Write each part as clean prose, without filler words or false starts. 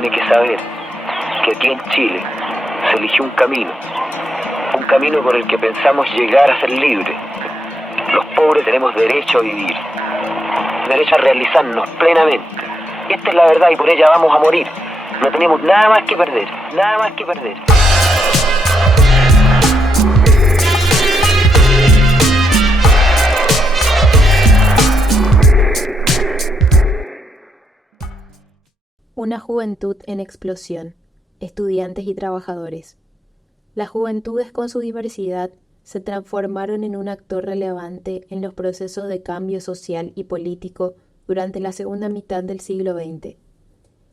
tiene que saber que aquí en Chile se eligió un camino por el que pensamos llegar a ser libres. Los pobres tenemos derecho a vivir, derecho a realizarnos plenamente. Esta es la verdad y por ella vamos a morir. No tenemos nada más que perder, nada más que perder. Una juventud en explosión, estudiantes y trabajadores. Las juventudes con su diversidad se transformaron en un actor relevante en los procesos de cambio social y político durante la segunda mitad del siglo XX.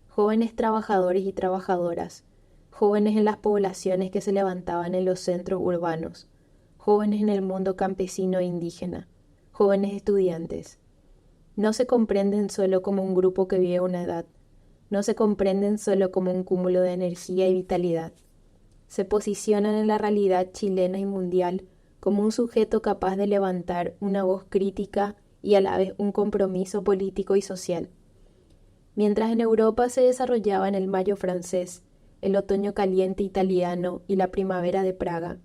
Jóvenes trabajadores y trabajadoras, jóvenes en las poblaciones que se levantaban en los centros urbanos, jóvenes en el mundo campesino e indígena, jóvenes estudiantes. No se comprenden solo como un grupo que vive una edad, no se comprenden solo como un cúmulo de energía y vitalidad. Se posicionan en la realidad chilena y mundial como un sujeto capaz de levantar una voz crítica y a la vez un compromiso político y social. Mientras en Europa se desarrollaban el mayo francés, el otoño caliente italiano y la primavera de Praga,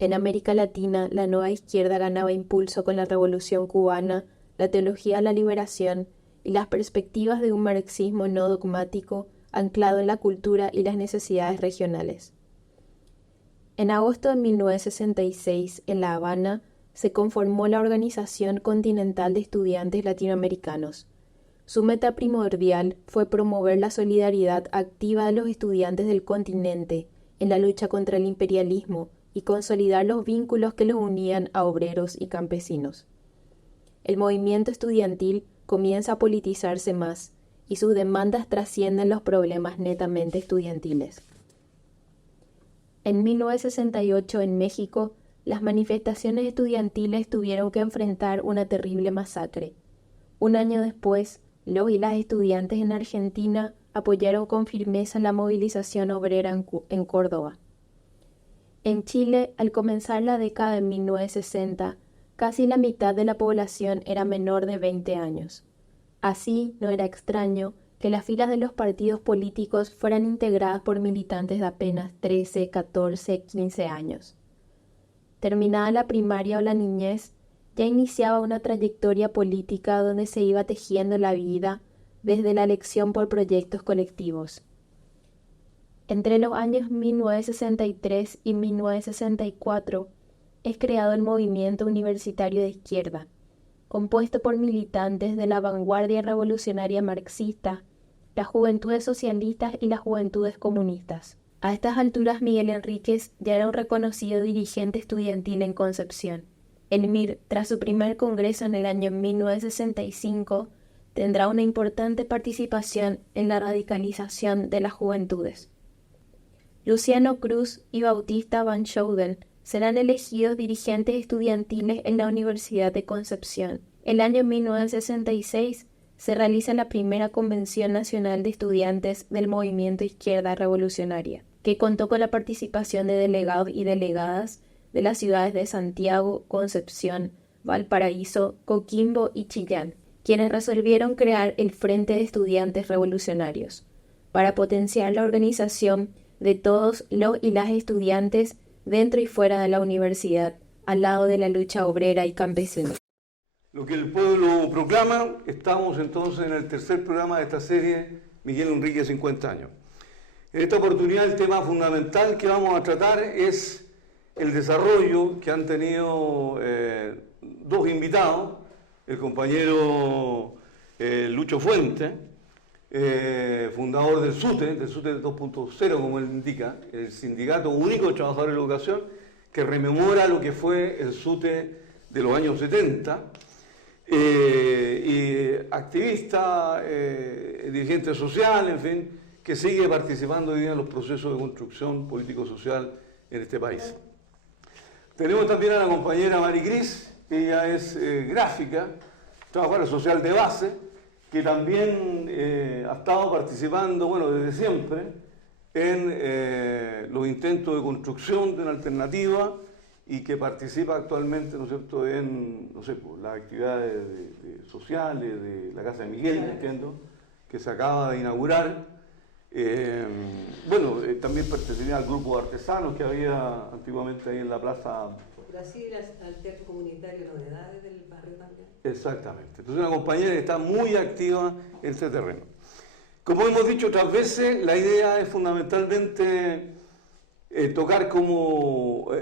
en América Latina la nueva izquierda ganaba impulso con la Revolución cubana, la teología de la liberación y las perspectivas de un marxismo no dogmático anclado en la cultura y las necesidades regionales. En agosto de 1966, en La Habana, se conformó la Organización Continental de Estudiantes Latinoamericanos. Su meta primordial fue promover la solidaridad activa de los estudiantes del continente en la lucha contra el imperialismo y consolidar los vínculos que los unían a obreros y campesinos. El movimiento estudiantil comienza a politizarse más y sus demandas trascienden los problemas netamente estudiantiles. En 1968, en México, las manifestaciones estudiantiles tuvieron que enfrentar una terrible masacre. Un año después, los y las estudiantes en Argentina apoyaron con firmeza la movilización obrera en Córdoba. En Chile, al comenzar la década de 1960, casi la mitad de la población era menor de 20 años. Así, no era extraño que las filas de los partidos políticos fueran integradas por militantes de apenas 13, 14, 15 años. Terminada la primaria o la niñez, ya iniciaba una trayectoria política donde se iba tejiendo la vida desde la elección por proyectos colectivos. Entre los años 1963 y 1964 es creado el Movimiento Universitario de Izquierda, compuesto por militantes de la vanguardia revolucionaria marxista, las juventudes socialistas y las juventudes comunistas. A estas alturas Miguel Enríquez ya era un reconocido dirigente estudiantil en Concepción. El MIR, tras su primer congreso en el año 1965, tendrá una importante participación en la radicalización de las juventudes. Luciano Cruz y Bautista Van Schouden serán elegidos dirigentes estudiantiles en la Universidad de Concepción. El año 1966 se realiza la primera Convención Nacional de Estudiantes del Movimiento Izquierda Revolucionaria, que contó con la participación de delegados y delegadas de las ciudades de Santiago, Concepción, Valparaíso, Coquimbo y Chillán, quienes resolvieron crear el Frente de Estudiantes Revolucionarios, para potenciar la organización de todos los y las estudiantes dentro y fuera de la universidad, al lado de la lucha obrera y campesina. Lo que el pueblo proclama, estamos entonces en el tercer programa de esta serie, Miguel Enríquez 50 años. En esta oportunidad el tema fundamental que vamos a tratar es el desarrollo que han tenido dos invitados, el compañero Lucho Fuente, fundador del SUTE 2.0, como él indica, el Sindicato Único de Trabajadores de la Educación, que rememora lo que fue el SUTE de los años 70, y activista, dirigente social, en fin, que sigue participando hoy día en los procesos de construcción político-social en este país. Tenemos también a la compañera Mari Cris, ella es gráfica, trabajadora social de base, que también ha estado participando, bueno, desde siempre, en los intentos de construcción de una alternativa y que participa actualmente, ¿no es cierto?, en, no sé, pues, las actividades sociales de la Casa de Miguel, entiendo, que se acaba de inaugurar, También pertenecía al grupo de artesanos que había antiguamente ahí en la plaza. Brasil, al Teatro Comunitario Novedades del barrio también. Exactamente. Entonces una compañera que está muy activa en este terreno. Como hemos dicho otras veces, la idea es fundamentalmente tocar como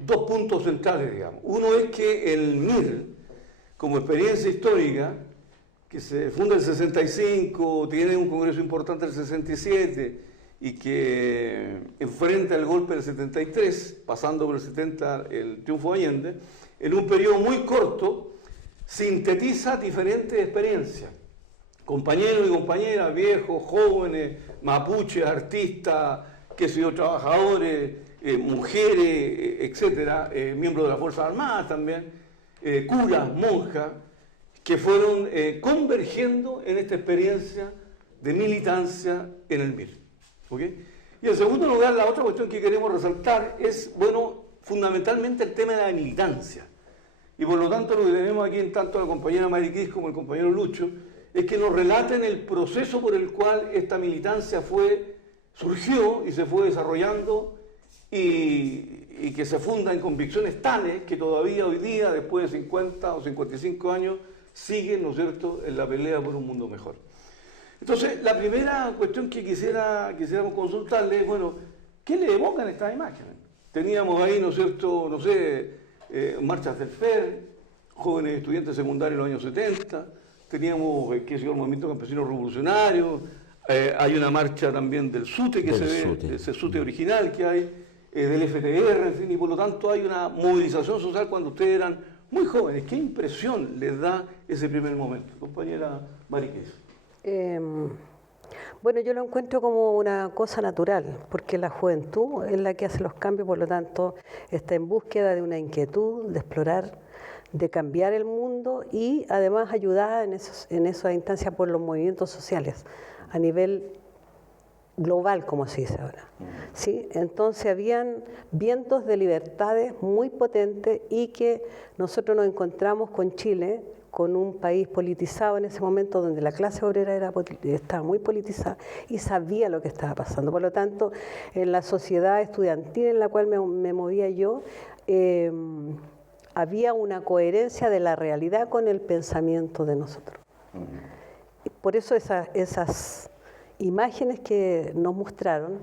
dos puntos centrales, digamos. Uno es que el MIR, como experiencia histórica, que se funda en el 65, tiene un congreso importante en el 67 y que enfrenta el golpe del 73, pasando por el 70 el triunfo de Allende, en un periodo muy corto sintetiza diferentes experiencias. Compañeros y compañeras, viejos, jóvenes, mapuches, artistas, trabajadores, mujeres, etcétera, miembros de las Fuerzas Armadas también, curas, monjas, que fueron convergiendo en esta experiencia de militancia en el MIR. ¿Okay? Y en segundo lugar, la otra cuestión que queremos resaltar es, fundamentalmente el tema de la militancia. Y por lo tanto lo que tenemos aquí, en tanto la compañera Mariquís como el compañero Lucho, es que nos relaten el proceso por el cual esta militancia surgió y se fue desarrollando y que se funda en convicciones tales que todavía hoy día, después de 50 o 55 años, siguen, ¿no es cierto?, en la pelea por un mundo mejor. Entonces, la primera cuestión que quisiéramos consultarle es, ¿qué le evocan estas imágenes? Teníamos ahí, ¿no es cierto?, marchas del FER, jóvenes estudiantes secundarios en los años 70, teníamos, el movimiento campesino revolucionario, hay una marcha también del SUTE, ese SUTE original que hay, del FTR, en fin, y por lo tanto hay una movilización social cuando ustedes eran muy jóvenes. ¿Qué impresión les da ese primer momento? Compañera Mariquís. Yo lo encuentro como una cosa natural, porque la juventud es la que hace los cambios, por lo tanto está en búsqueda de una inquietud, de explorar, de cambiar el mundo y además ayudada en esas instancias por los movimientos sociales a nivel global, como se dice ahora. ¿Sí? Entonces habían vientos de libertades muy potentes y que nosotros nos encontramos con Chile, con un país politizado en ese momento donde la clase obrera estaba muy politizada y sabía lo que estaba pasando. Por lo tanto, en la sociedad estudiantil en la cual me movía yo, había una coherencia de la realidad con el pensamiento de nosotros. Por eso esas imágenes que nos mostraron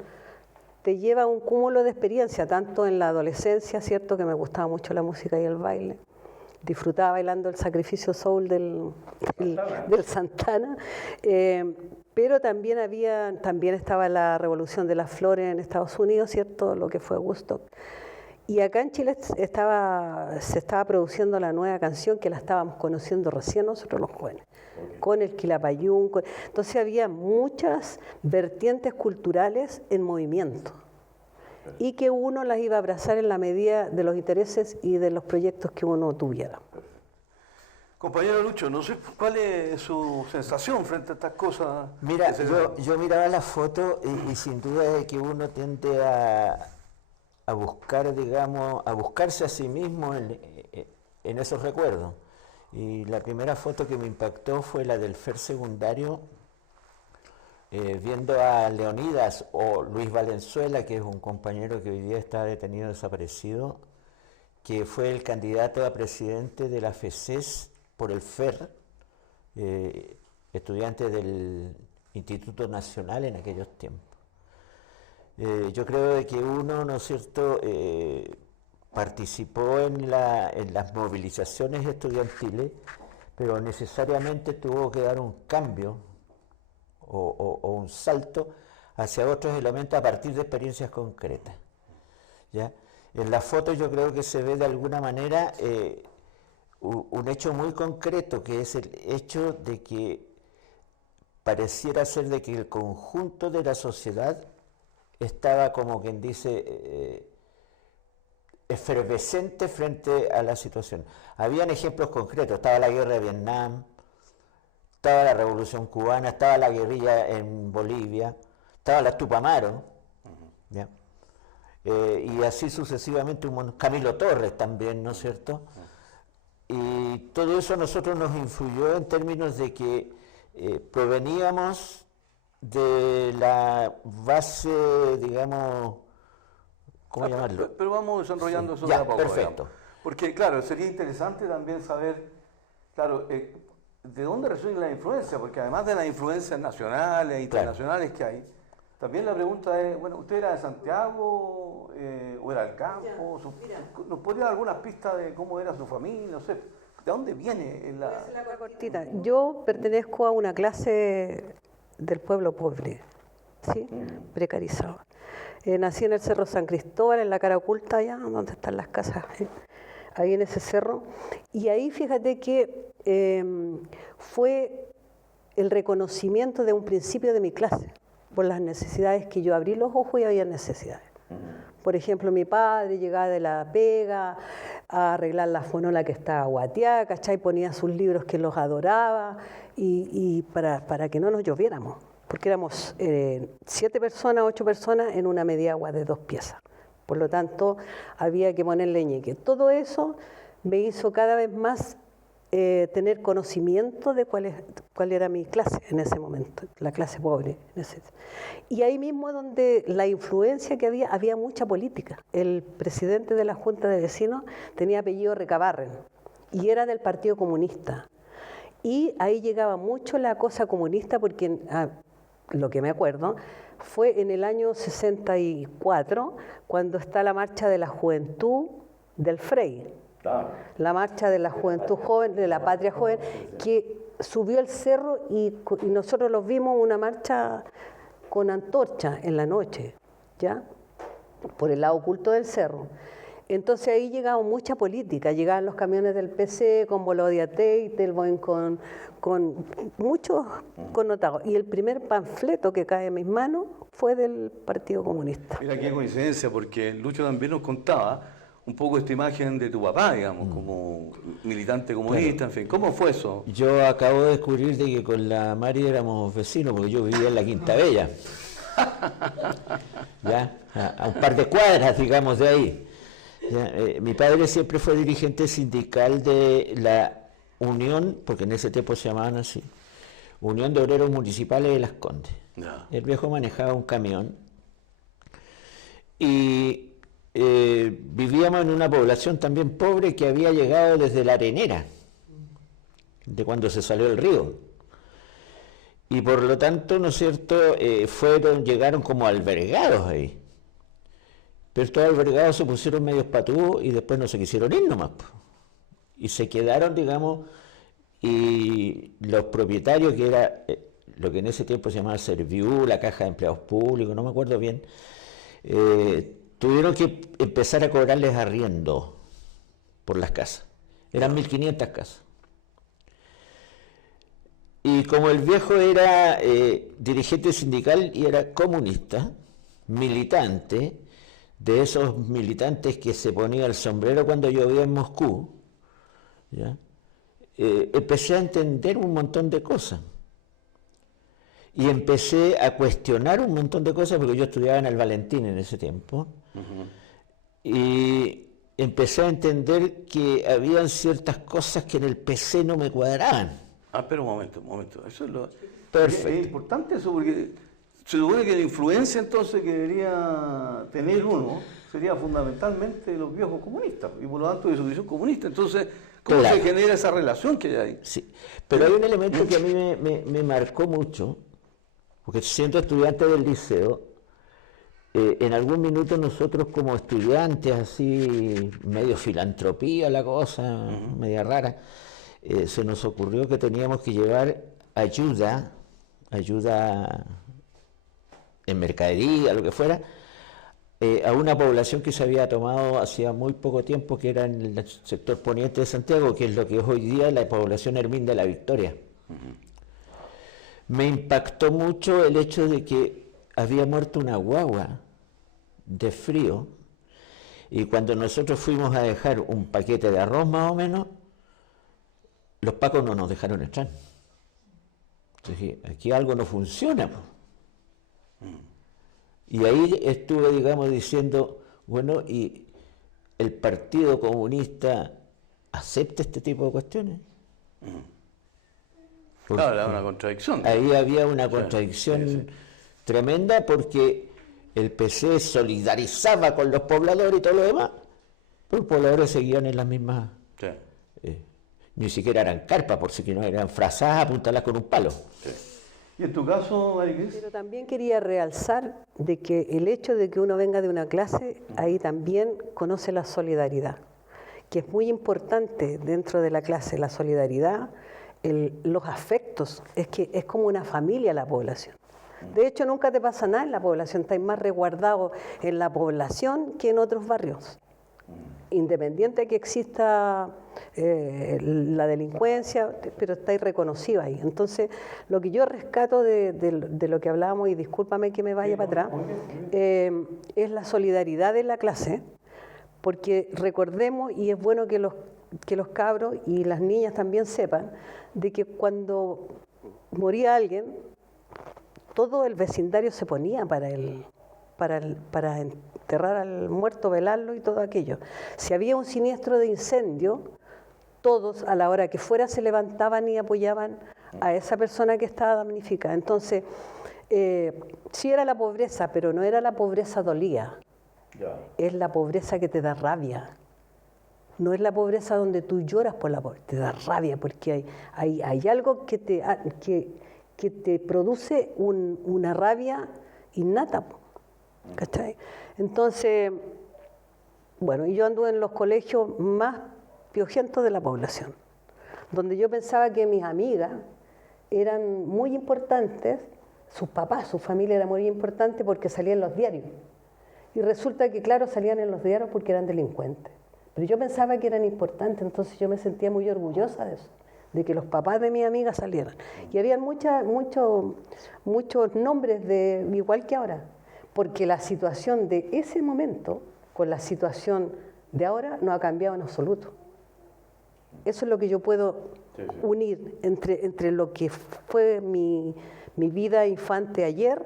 te lleva a un cúmulo de experiencia, tanto en la adolescencia, ¿cierto?, que me gustaba mucho la música y el baile. Disfrutaba bailando el Sacrificio Soul del Santana, pero también estaba la Revolución de las Flores en Estados Unidos, ¿cierto?, lo que fue Woodstock. Y acá en Chile se estaba produciendo la nueva canción que la estábamos conociendo recién nosotros los jóvenes, con el Quilapayún. Entonces había muchas vertientes culturales en movimiento y que uno las iba a abrazar en la medida de los intereses y de los proyectos que uno tuviera. Compañero Lucho, no sé cuál es su sensación frente a estas cosas. Mira, yo miraba la foto y sin duda es que uno tiende a buscar, digamos, a buscarse a sí mismo en esos recuerdos. Y la primera foto que me impactó fue la del FER secundario, viendo a Leonidas o Luis Valenzuela, que es un compañero que hoy día está detenido, desaparecido, que fue el candidato a presidente de la FECES por el FER, estudiante del Instituto Nacional en aquellos tiempos. Yo creo que uno, ¿no es cierto?, participó en las movilizaciones estudiantiles, pero necesariamente tuvo que dar un cambio o un salto hacia otros elementos a partir de experiencias concretas. ¿Ya? En la foto yo creo que se ve de alguna manera un hecho muy concreto, que es el hecho de que pareciera ser de que el conjunto de la sociedad estaba, como quien dice, efervescente frente a la situación. Habían ejemplos concretos, estaba la guerra de Vietnam, estaba la Revolución Cubana, estaba la guerrilla en Bolivia, estaba la Tupamaro, ¿ya? Y así sucesivamente, Camilo Torres también, ¿no es cierto? Y todo eso a nosotros nos influyó en términos de que proveníamos de la base, digamos, ¿cómo llamarlo? Pero vamos desarrollando eso de Ya, a poco. perfecto. Digamos. Porque, claro, sería interesante también saber, claro, de dónde reciben la influencia, porque además de las influencias nacionales e internacionales que hay, también la pregunta es, bueno, ¿usted era de Santiago o era del campo? ¿Nos podría dar algunas pistas de cómo era su familia? No sé, ¿de dónde viene la cortita? Yo pertenezco a una clase del pueblo pobre, ¿sí? Precarizado. Nací en el Cerro San Cristóbal, en la cara oculta allá, donde están las casas, ahí en ese cerro. Y ahí fíjate que fue el reconocimiento de un principio de mi clase, por las necesidades que yo abrí los ojos y había necesidades. Por ejemplo, mi padre llegaba de la pega a arreglar la fonola que estaba guateada, ¿cachai? Ponía sus libros que los adoraba y para que no nos lloviéramos, porque éramos 7 personas, 8 personas en una mediagua de 2 piezas. Por lo tanto, había que ponerle ñeque. Todo eso me hizo cada vez más tener conocimiento de cuál era mi clase en ese momento, la clase pobre. Y ahí mismo donde la influencia que había mucha política. El presidente de la Junta de Vecinos tenía apellido Recabarren y era del Partido Comunista. Y ahí llegaba mucho la cosa comunista porque, lo que me acuerdo, fue en el año 64 cuando está la marcha de la juventud del Frei. La marcha de la juventud joven, de la patria joven, que subió el cerro y nosotros los vimos una marcha con antorcha en la noche, ¿ya? Por el lado oculto del cerro. Entonces ahí llegaba mucha política, llegaban los camiones del PC con Bolodia Teitelboim, con muchos connotados. Y el primer panfleto que cae en mis manos fue del Partido Comunista. Mira qué coincidencia, porque Lucho también nos contaba un poco esta imagen de tu papá, digamos, como militante comunista, en fin. ¿Cómo fue eso? Yo acabo de descubrir de que con la Mari éramos vecinos, porque yo vivía en la Quinta Bella. ¿Ya? A un par de cuadras, digamos, de ahí. Mi padre siempre fue dirigente sindical de la Unión, porque en ese tiempo se llamaban así, Unión de Obreros Municipales de Las Condes. No. El viejo manejaba un camión y vivíamos en una población también pobre que había llegado desde la Arenera, de cuando se salió el río. Y por lo tanto, ¿no es cierto?, llegaron como albergados ahí. Pero estos albergados se pusieron medios patúos y después no se quisieron ir nomás. Y se quedaron, digamos, y los propietarios, que era lo que en ese tiempo se llamaba Serviu, la Caja de Empleados Públicos, no me acuerdo bien, tuvieron que empezar a cobrarles arriendo por las casas. Eran 1.500 casas. Y como el viejo era dirigente sindical y era comunista, militante, de esos militantes que se ponía el sombrero cuando llovía en Moscú, ¿ya? Empecé a entender un montón de cosas. Y empecé a cuestionar un montón de cosas, porque yo estudiaba en el Valentín en ese tiempo. Y empecé a entender que habían ciertas cosas que en el PC no me cuadraban. Pero un momento. Eso es Perfecto. Es importante eso, porque se supone que la influencia entonces que debería tener uno sería fundamentalmente los viejos comunistas, y por lo tanto de su visión comunista. Entonces, ¿cómo se genera esa relación que hay ahí? Sí, pero hay un elemento que a mí me marcó mucho, porque siendo estudiante del liceo, en algún minuto nosotros como estudiantes, así medio filantropía la cosa, media rara, se nos ocurrió que teníamos que llevar ayuda en mercadería, lo que fuera, a una población que se había tomado hacía muy poco tiempo, que era en el sector poniente de Santiago, que es lo que es hoy día la población Hermín de la Victoria. Me impactó mucho el hecho de que había muerto una guagua de frío, y cuando nosotros fuimos a dejar un paquete de arroz más o menos, los pacos no nos dejaron entrar. Entonces, aquí algo no funciona. Y ahí estuve, digamos, diciendo, bueno, ¿y el Partido Comunista acepta este tipo de cuestiones? Claro, era una contradicción. Ahí había una contradicción sí. tremenda porque el PC solidarizaba con los pobladores y todo lo demás, pero los pobladores seguían en las mismas... Sí. Ni siquiera eran carpas, por si que no eran frazadas apuntalas con un palo. Sí. ¿Y en tu caso, Mariqués? Pero también quería realzar de que el hecho de que uno venga de una clase, ahí también conoce la solidaridad, que es muy importante dentro de la clase, la solidaridad, los afectos, es que es como una familia la población. De hecho, nunca te pasa nada en la población, estás más resguardado en la población que en otros barrios. Independiente de que exista la delincuencia, pero estáis reconocido ahí. Entonces, lo que yo rescato de lo que hablábamos, y discúlpame que me vaya para atrás, es la solidaridad de la clase, porque recordemos, y es bueno que los cabros y las niñas también sepan, de que cuando moría alguien, todo el vecindario se ponía para enterrar al muerto, velarlo y todo aquello. Si había un siniestro de incendio, todos a la hora que fuera se levantaban y apoyaban a esa persona que estaba damnificada. Entonces, sí era la pobreza, pero no era la pobreza dolía. Es la pobreza que te da rabia. No es la pobreza donde tú lloras por la pobreza, te da rabia porque hay algo que te produce una rabia innata. ¿Cachai? Entonces, bueno, y yo anduve en los colegios más piojentos de la población, donde yo pensaba que mis amigas eran muy importantes, sus papás, su familia era muy importante porque salían en los diarios. Y resulta que, claro, salían en los diarios porque eran delincuentes. Pero yo pensaba que eran importantes, entonces yo me sentía muy orgullosa de eso, de que los papás de mis amigas salieran. Y había muchos nombres igual que ahora, porque la situación de ese momento con la situación de ahora no ha cambiado en absoluto. Eso es lo que yo puedo unir entre lo que fue mi vida infante ayer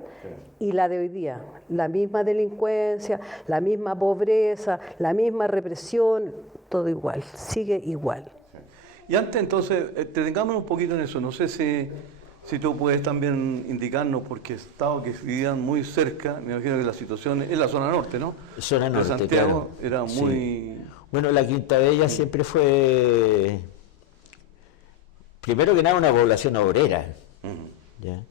y la de hoy día. La misma delincuencia, la misma pobreza, la misma represión, todo igual, sigue igual. Y antes, entonces, detengámonos un poquito en eso. No sé si tú puedes también indicarnos, porque estaba que vivían muy cerca, me imagino que la situación es la zona norte, ¿no? Zona norte, de Santiago, claro. Era muy... Sí. Bueno, la Quinta Bella siempre fue, primero que nada, una población obrera, ¿ya?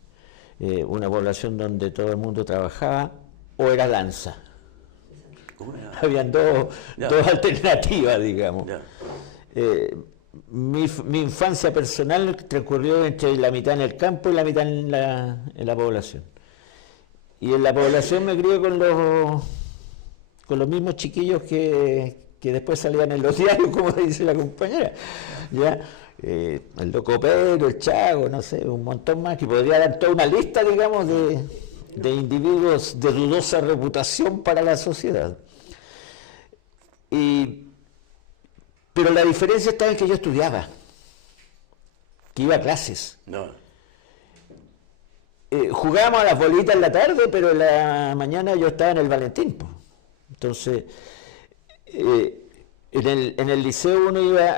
Una población donde todo el mundo trabajaba o era danza. Habían dos alternativas, digamos. Mi infancia personal transcurrió entre la mitad en el campo y la mitad en la población. Y en la población me crié con los mismos chiquillos que después salían en los diarios, como dice la compañera. ¿Ya? El Loco Pedro, el Chago, no sé, un montón más, que podría dar toda una lista, digamos, de individuos de dudosa reputación para la sociedad. Pero la diferencia está en que yo estudiaba, que iba a clases. No. Jugábamos a las bolitas en la tarde, pero en la mañana yo estaba en el Valentín. Entonces, en el liceo uno iba,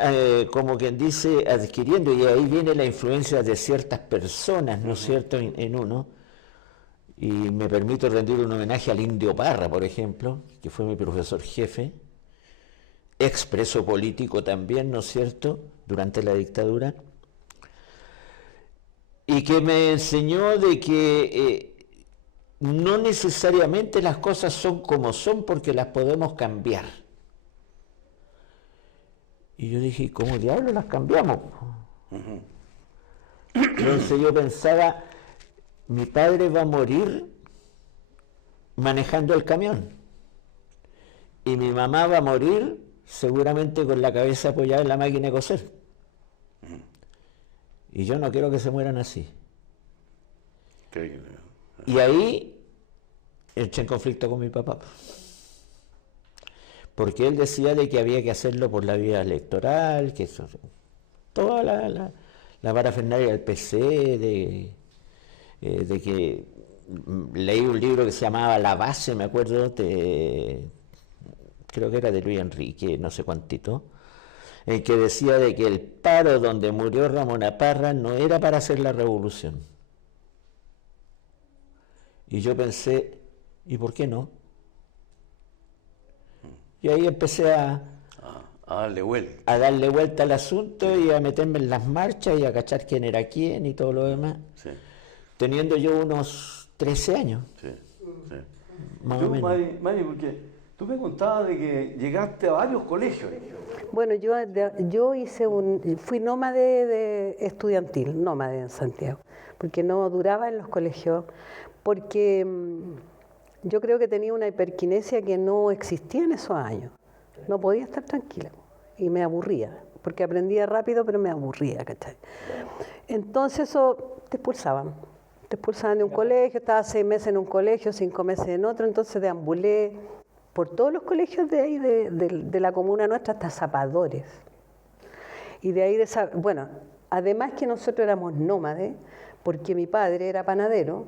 como quien dice, adquiriendo, y ahí viene la influencia de ciertas personas, ¿no es cierto?, en uno. Y me permito rendir un homenaje al Indio Parra, por ejemplo, que fue mi profesor jefe, expreso político también, ¿no es cierto?, durante la dictadura, y que me enseñó de que no necesariamente las cosas son como son porque las podemos cambiar. Y yo dije, ¿cómo diablos las cambiamos? Entonces yo pensaba, mi padre va a morir manejando el camión y mi mamá va a morir seguramente con la cabeza apoyada en la máquina de coser. Y yo no quiero que se mueran así. Y ahí entré en conflicto con mi papá. Porque él decía de que había que hacerlo por la vía electoral, que eso, toda la parafernalia del PC, de que leí un libro que se llamaba La Base, me acuerdo, creo que era de Luis Enrique, no sé cuántito, en que decía de que el paro donde murió Ramón Parra no era para hacer la revolución. Y yo pensé, ¿y por qué no? Y ahí empecé a darle vuelta al asunto y a meterme en las marchas y a cachar quién era quién y todo lo demás. Sí. Teniendo yo unos 13 años. Sí, sí. Más o menos. Mari, porque tú me contabas de que llegaste a varios colegios. Bueno, yo fui nómade estudiantil, nómade en Santiago, porque no duraba en los colegios, porque yo creo que tenía una hiperquinesia que no existía en esos años. No podía estar tranquila y me aburría, porque aprendía rápido, pero me aburría, ¿cachai? Entonces eso te expulsaban de un colegio, estaba 6 meses en un colegio, 5 meses en otro, entonces deambulé por todos los colegios de ahí, de la comuna nuestra, hasta Zapadores. Y de ahí, bueno, además que nosotros éramos nómades, porque mi padre era panadero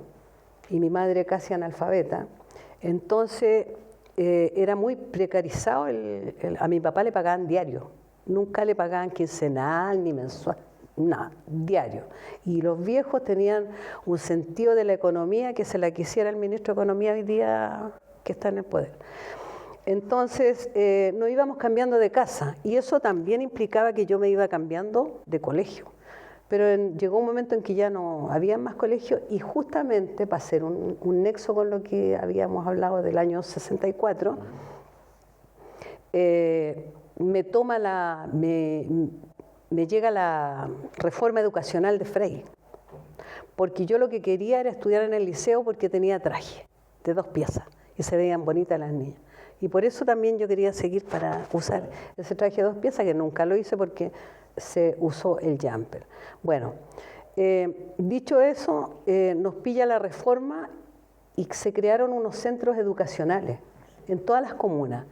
y mi madre casi analfabeta, entonces era muy precarizado, a mi papá le pagaban diario, nunca le pagaban quincenal ni mensual, nada, diario. Y los viejos tenían un sentido de la economía que se la quisiera el ministro de Economía hoy día que está en el poder. Entonces nos íbamos cambiando de casa y eso también implicaba que yo me iba cambiando de colegio. Pero llegó un momento en que ya no había más colegios y justamente para hacer un nexo con lo que habíamos hablado del año 64, me llega la reforma educacional de Frey, porque yo lo que quería era estudiar en el liceo porque tenía traje de 2 piezas y se veían bonitas las niñas. Y por eso también yo quería seguir para usar ese traje de 2 piezas, que nunca lo hice porque se usó el jumper. Bueno, dicho eso, nos pilla la reforma y se crearon unos centros educacionales en todas las comunas.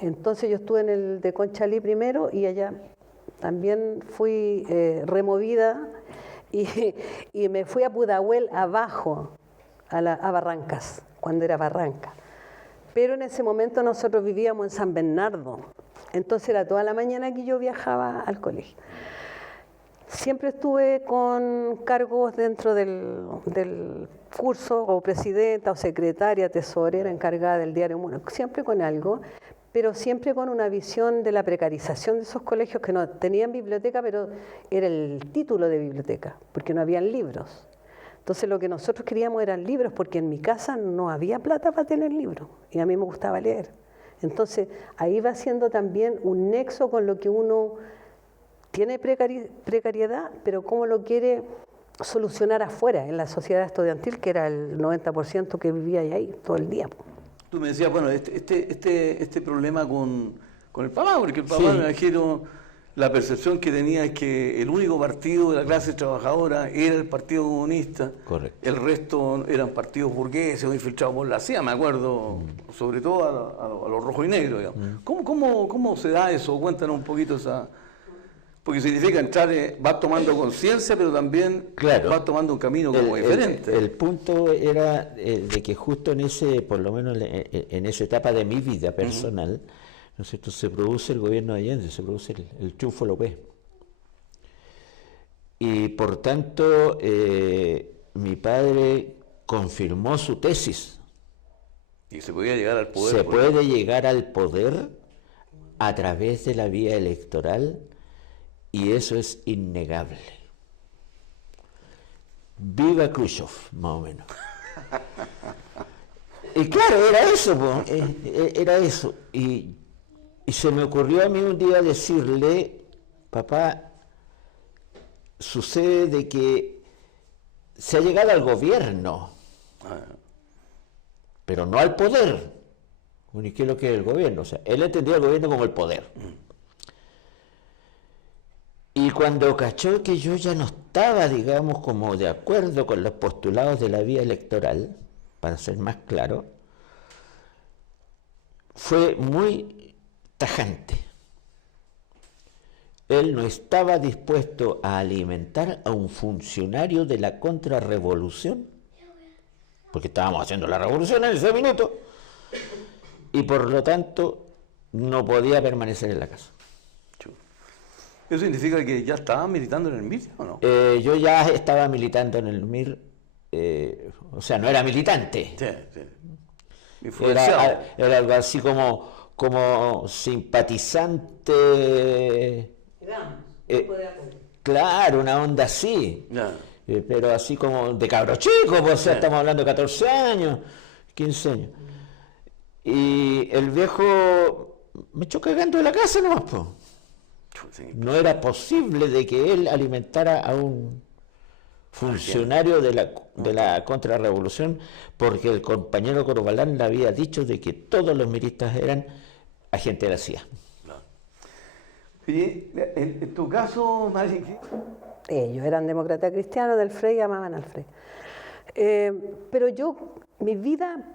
Entonces yo estuve en el de Conchalí primero y allá también fui removida y me fui a Pudahuel abajo, a Barrancas, cuando era Barranca. Pero en ese momento nosotros vivíamos en San Bernardo, entonces era toda la mañana que yo viajaba al colegio. Siempre estuve con cargos dentro del curso, o presidenta, o secretaria, tesorera, encargada del diario Mundo, siempre con algo, pero siempre con una visión de la precarización de esos colegios que no tenían biblioteca, pero era el título de biblioteca, porque no habían libros. Entonces lo que nosotros queríamos eran libros, porque en mi casa no había plata para tener libros, y a mí me gustaba leer. Entonces ahí va siendo también un nexo con lo que uno tiene precariedad, pero cómo lo quiere solucionar afuera, en la sociedad estudiantil, que era el 90% que vivía ahí todo el día. Tú me decías, bueno, este problema con el papá, porque el papá, me imagino, la percepción que tenía es que el único partido de la clase trabajadora era el Partido Comunista. Correcto. El resto eran partidos burgueses o infiltrados por la CIA, me acuerdo, sobre todo a los rojos y negros, digamos. ¿Cómo se da eso? Cuéntanos un poquito esa... Porque significa entrar, vas tomando conciencia, pero también vas tomando un camino como diferente. El punto era de que justo en ese, por lo menos en esa etapa de mi vida personal, ¿no es cierto?, se produce el gobierno de Allende, se produce el triunfo López. Y por tanto, mi padre confirmó su tesis. Y se podía llegar al poder. Se puede llegar al poder a través de la vía electoral. Y eso es innegable. Viva Khrushchev, más o menos. Y claro, era eso, era eso. Y se me ocurrió a mí un día decirle, papá, sucede de que se ha llegado al gobierno, pero no al poder. ¿Y qué es lo que es el gobierno? O sea, él entendía el gobierno como el poder. Y cuando cachó que yo ya no estaba, digamos, como de acuerdo con los postulados de la vía electoral, para ser más claro, fue muy tajante. Él no estaba dispuesto a alimentar a un funcionario de la contrarrevolución, porque estábamos haciendo la revolución en ese minuto, y por lo tanto no podía permanecer en la casa. ¿Eso significa que ya estaba militando en el MIR o no? Yo ya estaba militando en el MIR, o sea, no era militante. Sí, sí. Influenciado. Era algo así como simpatizante. Claro, una onda así. Ya. Pero así como de cabro chico, pues, o sea, estamos hablando de 14 años, 15 años. Y el viejo me echó cagando de la casa nomás, pues. No era posible de que él alimentara a un funcionario de la contrarrevolución, porque el compañero Corbalán le había dicho de que todos los miristas eran agentes de la CIA. Oye, en tu caso, Mari, Ellos eran demócratas cristianos del Frei y amaban al Frei. Pero yo, mi vida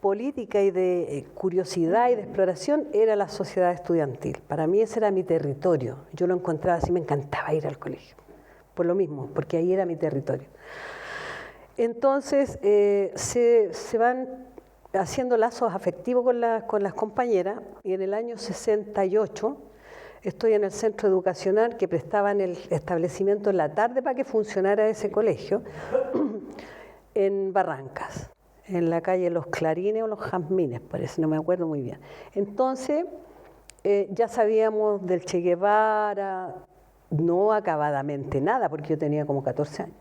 política y de curiosidad y de exploración era la sociedad estudiantil. Para mí ese era mi territorio. Yo lo encontraba así, me encantaba ir al colegio. Por lo mismo, porque ahí era mi territorio. Entonces se van haciendo lazos afectivos con las compañeras y en el año 68 estoy en el centro educacional que prestaban el establecimiento en la tarde para que funcionara ese colegio en Barrancas, en la calle Los Clarines o Los Jazmines, parece, no me acuerdo muy bien. Entonces ya sabíamos del Che Guevara, no acabadamente nada, porque yo tenía como 14 años.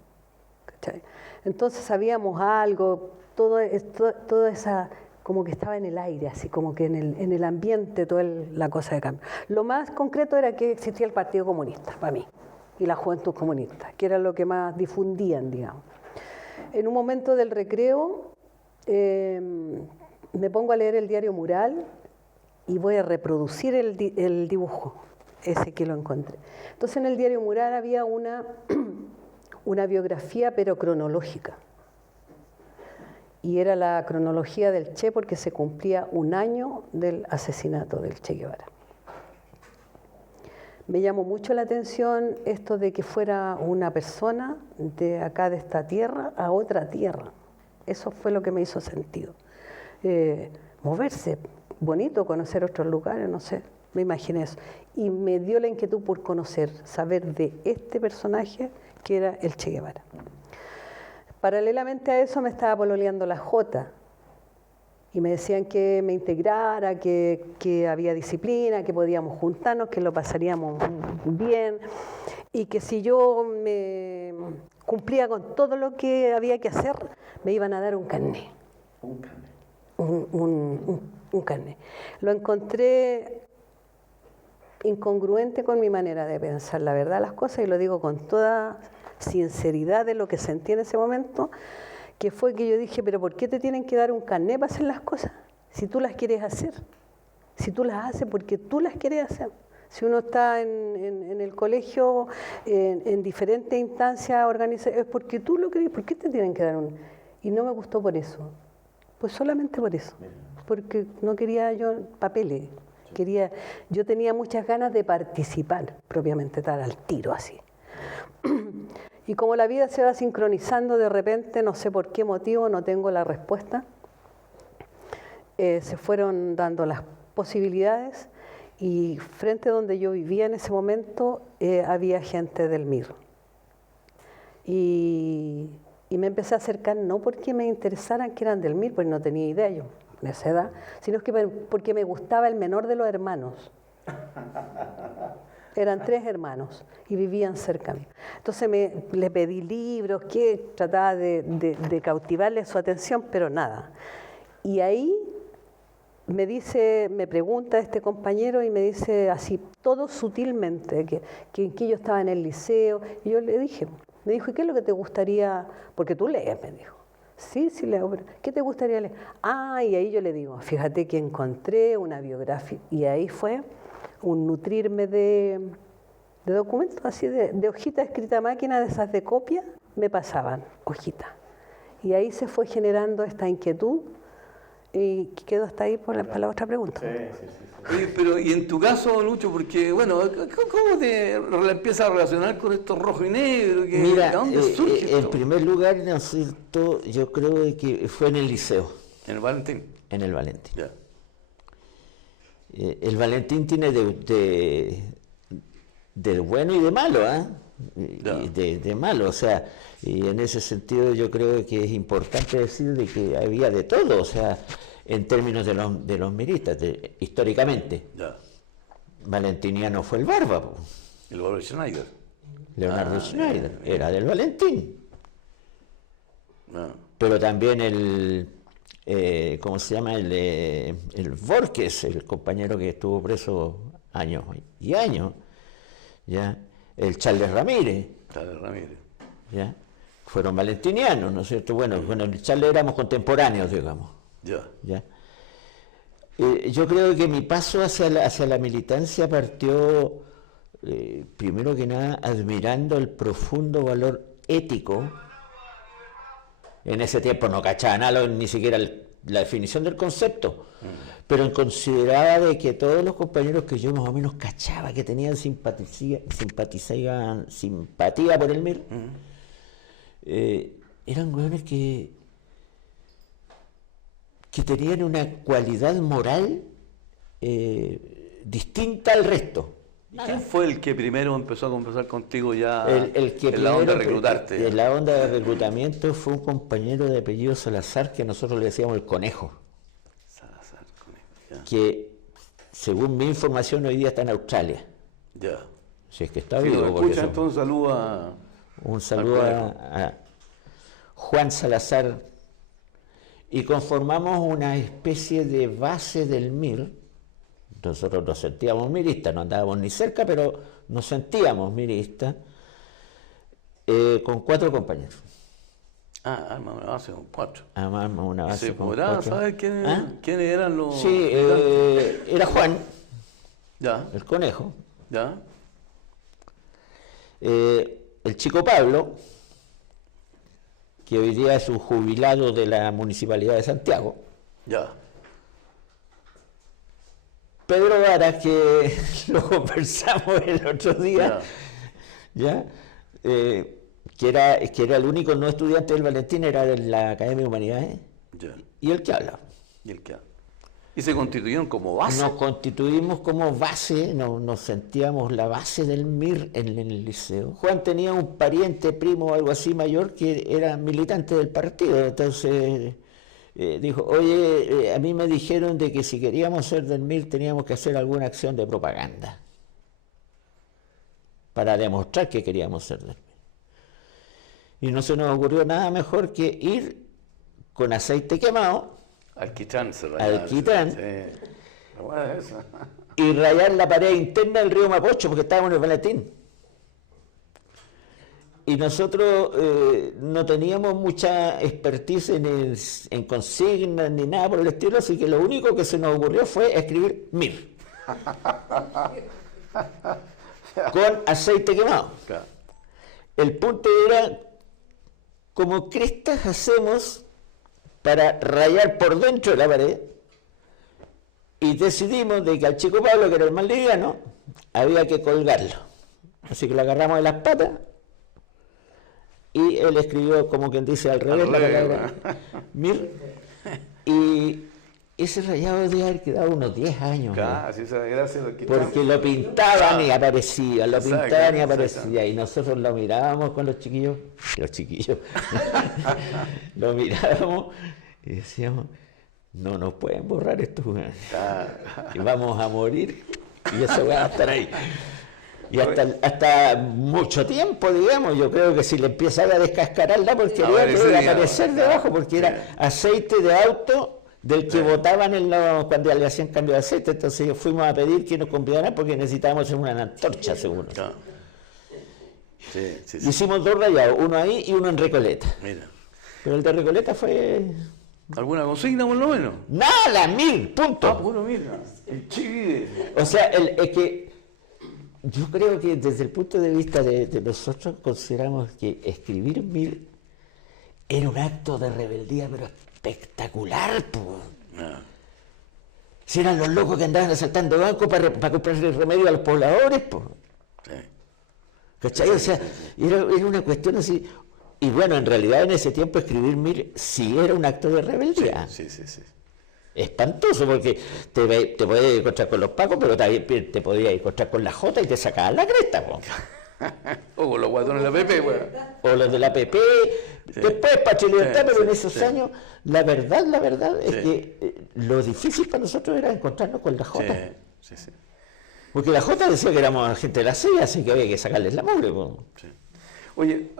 ¿Cachai? Entonces sabíamos algo, todo esa, como que estaba en el aire, así como que en el ambiente toda la cosa de cambio. Lo más concreto era que existía el Partido Comunista, para mí, y la Juventud Comunista, que era lo que más difundían, digamos. En un momento del recreo me pongo a leer el diario Mural y voy a reproducir el dibujo, ese que lo encontré. Entonces en el diario Mural había una biografía, pero cronológica. Y era la cronología del Che porque se cumplía un año del asesinato del Che Guevara. Me llamó mucho la atención esto de que fuera una persona de acá, de esta tierra, a otra tierra. Eso fue lo que me hizo sentido. Moverse, bonito, conocer otros lugares, no sé, me imaginé eso. Y me dio la inquietud por conocer, saber de este personaje que era el Che Guevara. Paralelamente a eso me estaba pololeando la Jota y me decían que me integrara, que había disciplina, que podíamos juntarnos, que lo pasaríamos bien y que si yo me cumplía con todo lo que había que hacer, me iban a dar un carné. un carnet. Un carné. Lo encontré incongruente con mi manera de pensar, la verdad, las cosas, y lo digo con toda sinceridad de lo que sentí en ese momento, que fue que yo dije, pero ¿por qué te tienen que dar un carné para hacer las cosas? Si tú las quieres hacer, si tú las haces porque tú las quieres hacer. Si uno está en el colegio, en diferentes instancias organizadas, es porque tú lo querés. ¿Por qué te tienen que dar un...? Y no me gustó por eso, pues solamente por eso, porque no quería yo papeles. Yo tenía muchas ganas de participar, propiamente tal, al tiro así. Y como la vida se va sincronizando de repente, no sé por qué motivo, no tengo la respuesta, se fueron dando las posibilidades y frente a donde yo vivía en ese momento había gente del MIR. Y me empecé a acercar no porque me interesaran que eran del MIR, pues no tenía idea yo en esa edad, sino que porque me gustaba el menor de los hermanos. Eran 3 hermanos y vivían cerca mío. Entonces le pedí libros, que trataba de cautivarle su atención, pero nada. Y ahí me pregunta este compañero y me dice así, todo sutilmente, que yo estaba en el liceo. Y yo le dije, me dijo, ¿y qué es lo que te gustaría? Porque tú lees, me dijo. Sí, leo, pero ¿qué te gustaría leer? Ah, y ahí yo le digo, fíjate que encontré una biografía, y ahí fue un nutrirme de documentos, así de hojitas escritas a máquina, de esas de copia, me pasaban hojitas. Y ahí se fue generando esta inquietud y quedo hasta ahí para la otra pregunta. Sí. Pero y en tu caso, Lucho, porque bueno, ¿cómo te empiezas a relacionar con esto rojo y negro? Mira, ¿de dónde surge esto? En primer lugar, ¿no es cierto? Yo creo que fue en el liceo. ¿En el Valentín? En el Valentín. Ya. El Valentín tiene de bueno y de malo, ¿ah? De malo, o sea, y en ese sentido yo creo que es importante decir de que había de todo, o sea, en términos de los miristas, históricamente. Ya. Valentiniano fue el Barba, po. El Barba Schneider. Leonardo Schneider, era del Valentín. Ah. Pero también ¿cómo se llama? El Borges, el compañero que estuvo preso años y años, ¿ya? El Charles Ramírez. Charles Ramírez. ¿Ya? Fueron valentinianos, ¿no es cierto? Bueno, con el Charles éramos contemporáneos, digamos. Ya. ¿Ya? Yo creo que mi paso hacia la militancia partió, primero que nada, admirando el profundo valor ético. En ese tiempo no cachaba nada, ni siquiera la definición del concepto, pero consideraba de que todos los compañeros que yo más o menos cachaba, que tenían simpatía por el MIR, eran hueones que tenían una cualidad moral distinta al resto. ¿Quién fue el que primero empezó a conversar contigo ya El que en la onda de primero, reclutarte? en la onda de reclutamiento fue un compañero de apellido Salazar, que nosotros le decíamos el Conejo, Salazar, Conejo, ya. que según mi información hoy día está en Australia. Ya. Si es que está Si vivo. nos porque escucha, eso- entonces un saludo al a Juan Salazar, y conformamos una especie de base del MIR. Nosotros nos sentíamos miristas, no andábamos ni cerca, pero nos sentíamos miristas, con 4 compañeros. arma una base con 4. Armamos una ¿Y base se con podrá 4. saber quiénes eran los...? Sí, era Juan, Ya, el Conejo, ya, el chico Pablo, que hoy día es un jubilado de la Municipalidad de Santiago, ya. Pedro Vara, que lo conversamos el otro día, ¿ya? Que era el único no estudiante del Valentín, era de la Academia de Humanidades, Ya. y el que habla. ¿Y el qué? ¿Y se constituyeron como base? Nos constituimos como base, nos sentíamos la base del MIR en el liceo. Juan tenía un pariente, primo o algo así mayor, que era militante del partido, entonces dijo, oye, a mí me dijeron de que si queríamos ser del MIR teníamos que hacer alguna acción de propaganda para demostrar que queríamos ser del MIR. Y no se nos ocurrió nada mejor que ir con aceite quemado, Alquitrán se Alquitrán. Sí. La hueá es esa. y rayar la pared interna del río Mapocho, porque estábamos en el Valentín. Y nosotros no teníamos mucha expertise en consignas ni nada por el estilo, así que lo único que se nos ocurrió fue escribir MIR. Con aceite quemado. Claro. El punto era como crestas hacemos para rayar por dentro de la pared, y decidimos de que al chico Pablo, que era el más liviano, había que colgarlo. Así que lo agarramos de las patas y él escribió, como quien dice, al revés la palabra MIR, y ese rayado debe haber quedado unos 10 años. Claro, así esa gracia lo quitamos. Porque lo pintaban y aparecía, lo Exacto, pintaban y exacto. aparecía, y nosotros lo mirábamos con los chiquillos, lo mirábamos y decíamos, no nos pueden borrar esto, y vamos a morir, y eso va a estar ahí. Y hasta mucho tiempo, digamos, yo creo que si le empezara a descascarar la porquería, que iba a aparecer debajo, porque era aceite de auto del que botaban cuando le hacían cambio de aceite. Entonces fuimos a pedir que nos convidaran porque necesitábamos hacer una antorcha, seguro. Claro. Sí, sí, sí. Hicimos 2 rayados, uno ahí y uno en Recoleta. Mira. Pero el de Recoleta fue... ¿Alguna consigna por lo menos? ¡Nada! MIR, punto. Bueno, mira. El chivi. O sea, es que yo creo que desde el punto de vista de nosotros consideramos que escribir MIR era un acto de rebeldía, pero espectacular, po. Si eran los locos que andaban asaltando bancos para comprarle remedio a los pobladores, po. Sí. ¿Cachai? O sea, era una cuestión así. Y bueno, en realidad en ese tiempo escribir MIR sí era un acto de rebeldía. Sí, sí, sí. espantoso, porque te podías encontrar con los pacos, pero también te podías encontrar con la Jota y te sacaban la cresta, po. O con los guatones de la PP, weón. O los de la PP, Sí. después Patria y Libertad, Sí, pero en sí, esos sí. años, la verdad es Sí. que lo difícil para nosotros era encontrarnos con la Jota. Sí, sí. Porque la Jota decía que éramos gente de la CIA, así que había que sacarles la mugre, po. Sí. Oye,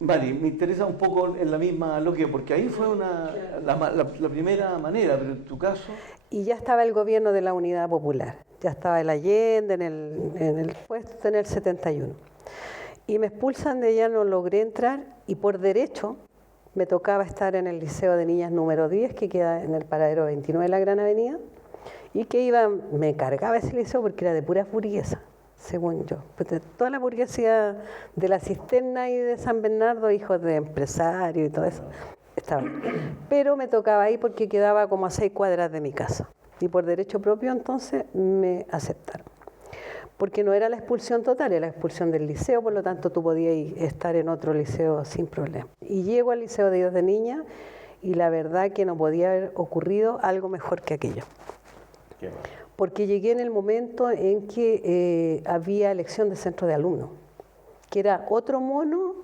Mari, me interesa un poco en la misma lógica, porque ahí fue la primera manera, pero en tu caso... Y ya estaba el gobierno de la Unidad Popular, ya estaba el Allende en el puesto en el 71. Y me expulsan de allá, no logré entrar, y por derecho me tocaba estar en el Liceo de Niñas número 10, que queda en el paradero 29 de la Gran Avenida, y que me cargaba ese liceo porque era de pura burguesa, según yo. Pues de toda la burguesía de la Cisterna y de San Bernardo, hijos de empresarios y todo eso, estaba. Pero me tocaba ahí porque quedaba como a 6 cuadras de mi casa. Y por derecho propio entonces me aceptaron. Porque no era la expulsión total, era la expulsión del liceo, por lo tanto tú podías estar en otro liceo sin problema. Y llego al Liceo de Dios de Niña y la verdad que no podía haber ocurrido algo mejor que aquello. Porque llegué en el momento en que había elección de centro de alumnos, que era otro mono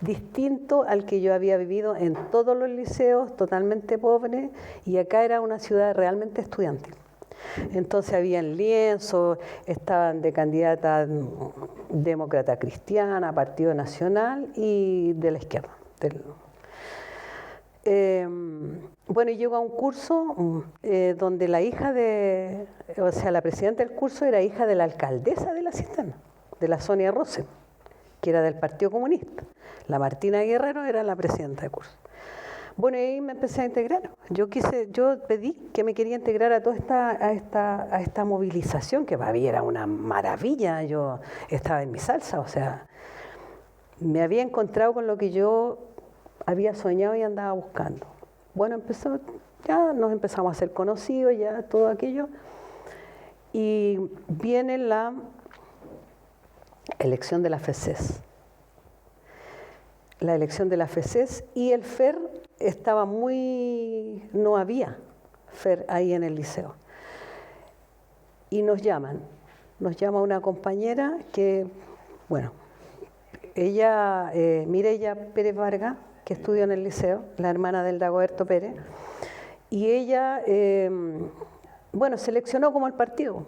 distinto al que yo había vivido en todos los liceos, totalmente pobre, y acá era una ciudad realmente estudiantil. Entonces habían lienzos, estaban de candidata demócrata cristiana, Partido Nacional y de la izquierda. Bueno, y llego a un curso donde la hija la presidenta del curso era hija de la alcaldesa de la Cisterna, de la Sonia Rosen, que era del Partido Comunista. La Martina Guerrero era la presidenta del curso. Bueno, y ahí me empecé a integrar. Yo pedí que me quería integrar a toda esta movilización, que para mí era una maravilla. Yo estaba en mi salsa, o sea, me había encontrado con lo que yo había soñado y andaba buscando. Bueno, ya nos empezamos a ser conocidos, ya todo aquello. Y viene la elección de la FECES. La elección de la FECES y el FER estaba no había FER ahí en el liceo. Y nos llama una compañera que, bueno, ella, Mireya Pérez Vargas, que estudió en el liceo, la hermana del Dagoberto Pérez, y ella, seleccionó como el partido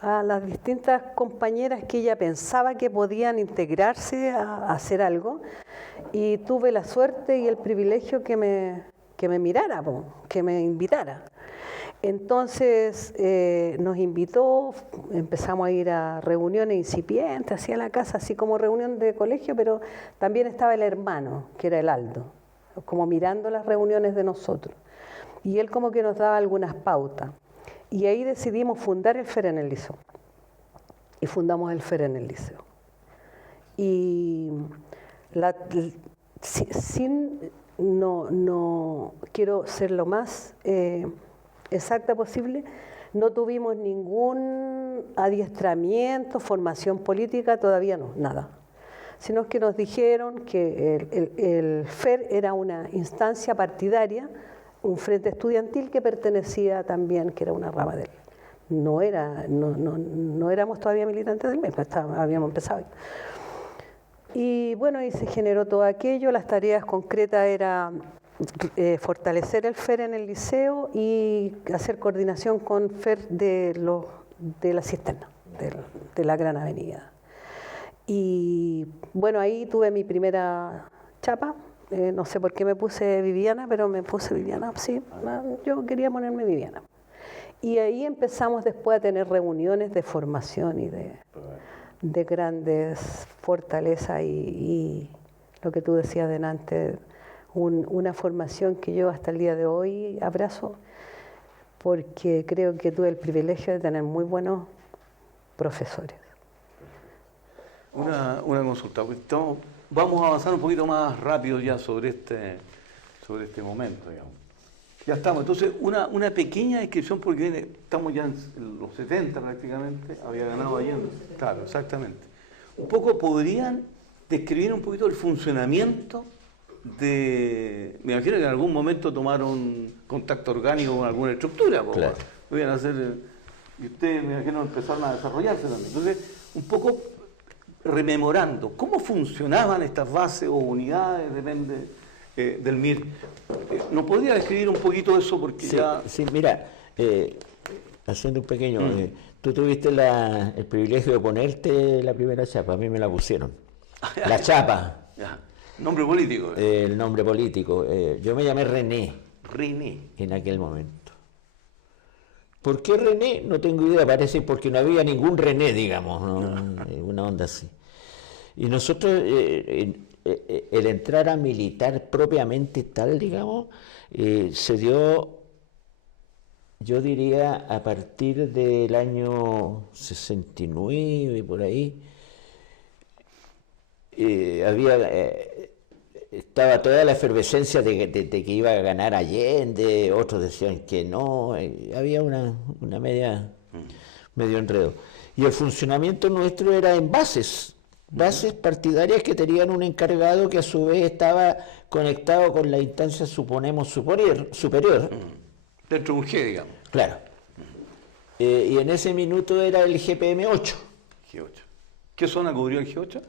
a las distintas compañeras que ella pensaba que podían integrarse a hacer algo, y tuve la suerte y el privilegio que me mirara, que me invitara. Entonces nos invitó, empezamos a ir a reuniones incipientes, hacia la casa, así como reunión de colegio, pero también estaba el hermano, que era el Aldo, como mirando las reuniones de nosotros. Y él como que nos daba algunas pautas. Y ahí decidimos fundar el FER en el liceo. Y fundamos el FER en el liceo. Y no quiero ser lo más exacta posible, no tuvimos ningún adiestramiento, formación política, todavía no, nada. Sino que nos dijeron que el FER era una instancia partidaria, un frente estudiantil que pertenecía también, que era una rama de él. No éramos todavía militantes del mismo, habíamos empezado. Y bueno, y se generó todo aquello, las tareas concretas eran fortalecer el FER en el liceo y hacer coordinación con FER de la Cisterna, de la Gran Avenida. Y bueno, ahí tuve mi primera chapa, no sé por qué me puse Viviana, pero me puse Viviana, sí, yo quería ponerme Viviana. Y ahí empezamos después a tener reuniones de formación y de grandes fortalezas y lo que tú decías delante, una formación que yo hasta el día de hoy abrazo, porque creo que tuve el privilegio de tener muy buenos profesores. Una consulta, vamos a avanzar un poquito más rápido ya sobre este momento, digamos. Ya estamos, entonces una pequeña descripción, porque estamos ya en los 70 prácticamente, había ganado Allende. Claro, exactamente. Un poco, ¿podrían describir un poquito el funcionamiento me imagino que en algún momento tomaron contacto orgánico con alguna estructura, Claro. Podían hacer, y ustedes me imagino empezaron a desarrollarse también. Entonces, un poco rememorando cómo funcionaban estas bases o unidades, depende del MIR. ¿Nos podría describir un poquito eso? Porque Sí, ya... sí, mira, haciendo un pequeño... tú tuviste el privilegio de ponerte la primera chapa, a mí me la pusieron. La chapa. Ya. Nombre político. El nombre político. Yo me llamé René René. en aquel momento. ¿Por qué René? No tengo idea, parece porque no había ningún René, digamos, ¿no? Una onda así. Y nosotros, el entrar a militar propiamente tal, digamos, se dio, yo diría, a partir del año 69, por ahí. Estaba toda la efervescencia de que iba a ganar Allende, otros decían que no, había una medio enredo. Y el funcionamiento nuestro era en bases partidarias que tenían un encargado que a su vez estaba conectado con la instancia, suponemos, superior. Dentro de un G, digamos. Claro. Y en ese minuto era el GPM 8. G8. ¿Qué zona cubrió el G8?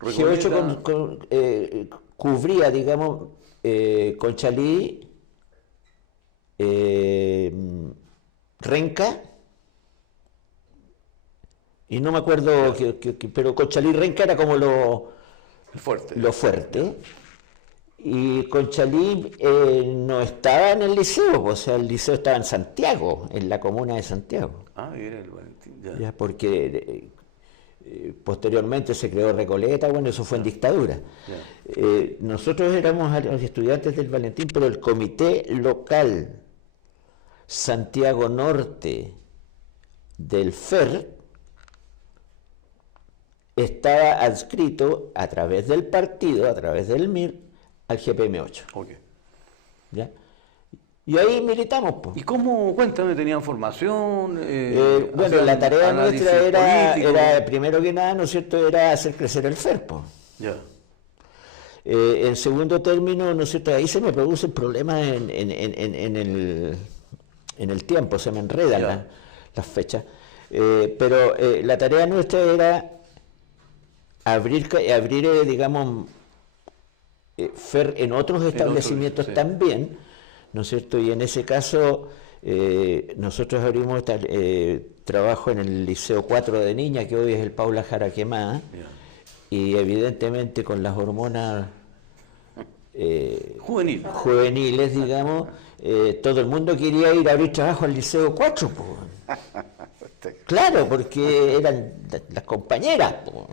G8 cubría, digamos, Conchalí, Renca, y no me acuerdo, pero Conchalí y Renca era como lo fuerte. Y Conchalí no estaba en el liceo, o sea, el liceo estaba en Santiago, en la comuna de Santiago. Ah, era el Valentín, ya. Ya, porque posteriormente se creó Recoleta, bueno, eso fue en dictadura. Nosotros éramos los estudiantes del Valentín, pero el comité local Santiago Norte del FER estaba adscrito a través del partido, a través del MIR, al GPM8. Okay. ¿Ya? Y ahí militamos. Po. ¿Y cómo, cuéntame, tenían formación? Bueno, la tarea nuestra era, primero que nada, ¿no es cierto?, era hacer crecer el FER. Po. Ya. En segundo término, ¿no es cierto?, ahí se me producen problemas en el tiempo, se me enredan las fechas. Pero la tarea nuestra era abrir digamos, FER en otros establecimientos también, ¿no es cierto? Y en ese caso nosotros abrimos trabajo en el Liceo 4 de Niña, que hoy es el Paula Jara Quemada, y evidentemente con las hormonas juveniles, digamos, todo el mundo quería ir a abrir trabajo al Liceo 4, po. Claro, porque eran las compañeras, po.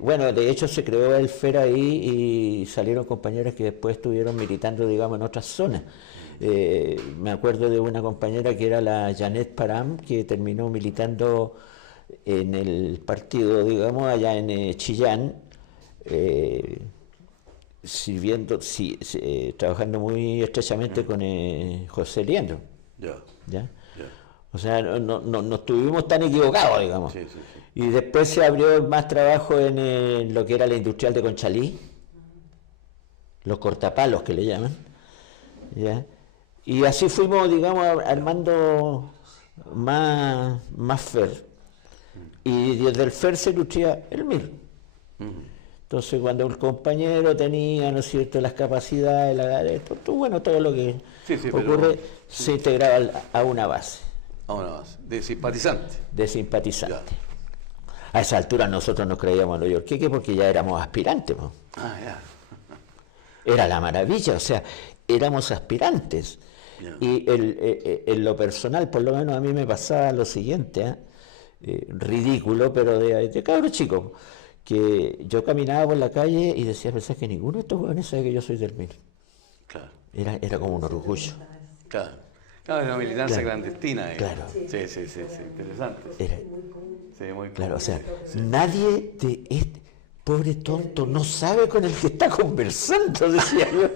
Bueno, de hecho se creó el FER ahí y salieron compañeras que después estuvieron militando, digamos, en otras zonas. Me acuerdo de una compañera que era la Janet Param, que terminó militando en el partido, digamos, allá en Chillán, trabajando muy estrechamente con José Liendro. ¿Ya? O sea, no estuvimos tan equivocados, digamos. Sí. Y después se abrió más trabajo en lo que era la industrial de Conchalí, los cortapalos que le llaman, ¿ya? Y así fuimos, digamos, armando más FER. Y desde el FER se nutría el MIR. Entonces, cuando el compañero tenía, ¿no es cierto?, las capacidades, bueno, todo lo que ocurre, se integraba a una base. A una base, de simpatizante. Ya. A esa altura nosotros nos creíamos neoyorqueques porque ya éramos aspirantes. ¿No? Era la maravilla, o sea, éramos aspirantes. Y en lo personal, por lo menos a mí me pasaba lo siguiente, ridículo, pero de cabro chico, que yo caminaba por la calle y decía, pensás que ninguno de estos jóvenes sabe que yo soy del MIR. Claro. Era como un orgullo. Claro, era una militancia clandestina. Claro. Sí, interesante. Muy claro, o sea, nadie de este pobre tonto no sabe con el que está conversando, decía yo.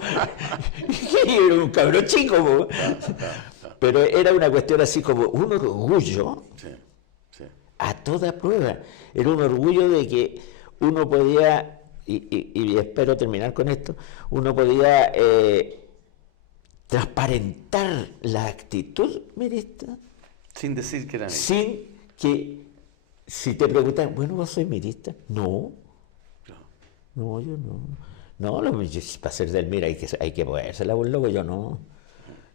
Era un cabrón chico, pero era una cuestión así como un orgullo a toda prueba. Era un orgullo de que uno podía y espero terminar con esto, uno podía transparentar la actitud mirista. Sin decir que era mirista. Sin que, si te preguntan, bueno, ¿vos sois mirista? No, yo no. No, para ser del MIR hay que ponérsela por loco, yo no.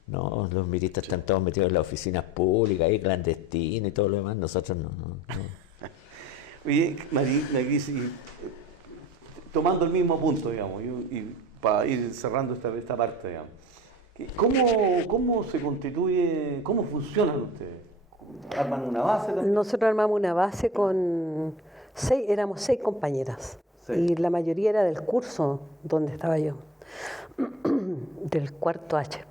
No, los miristas están todos metidos en las oficinas públicas, ahí clandestinos y todo lo demás, nosotros no. Oye, Marisa, tomando el mismo punto, digamos, y para ir cerrando esta parte, digamos, ¿cómo se constituye, cómo funcionan ustedes? ¿Arman una base también? Nosotros armamos una base con éramos 6 compañeras, y la mayoría era del curso donde estaba yo, del cuarto H.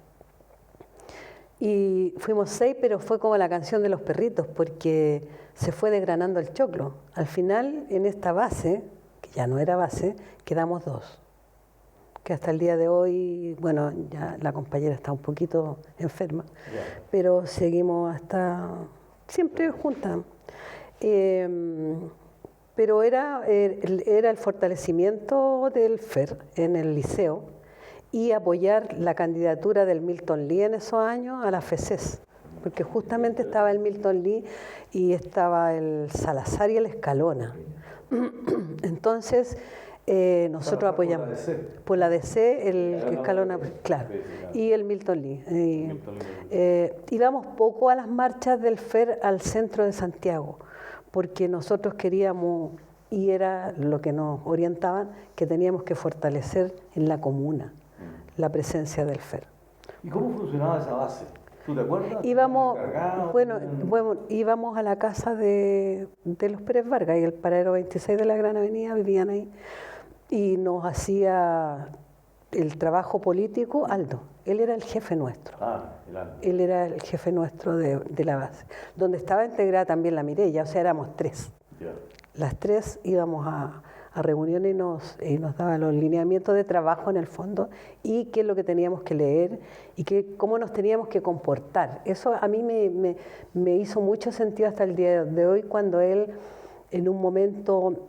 Y fuimos 6, pero fue como la canción de los perritos, porque se fue desgranando el choclo. Al final, en esta base, que ya no era base, quedamos 2. Que hasta el día de hoy, bueno, ya la compañera está un poquito enferma, pero seguimos siempre juntas. Pero era el fortalecimiento del FER en el liceo, y apoyar la candidatura del Milton Lee en esos años a la FECES, porque justamente estaba el Milton Lee y estaba el Salazar y el Escalona. Entonces, nosotros apoyamos por la DC, el Escalona, claro, y el Milton Lee. Íbamos poco a las marchas del FER al centro de Santiago, porque nosotros queríamos, y era lo que nos orientaban, que teníamos que fortalecer en la comuna la presencia del FER. ¿Y cómo funcionaba esa base? ¿Tú te acuerdas? Íbamos a la casa de los Pérez Vargas, y el paradero 26 de la Gran Avenida, vivían ahí, y nos hacía el trabajo político Aldo. Él era el jefe nuestro. Él era el jefe nuestro de la base, donde estaba integrada también la Mireya, o sea, éramos 3. Las 3 íbamos a reuniones y nos daba los lineamientos de trabajo en el fondo, y qué es lo que teníamos que leer y cómo nos teníamos que comportar. Eso a mí me hizo mucho sentido hasta el día de hoy, cuando él en un momento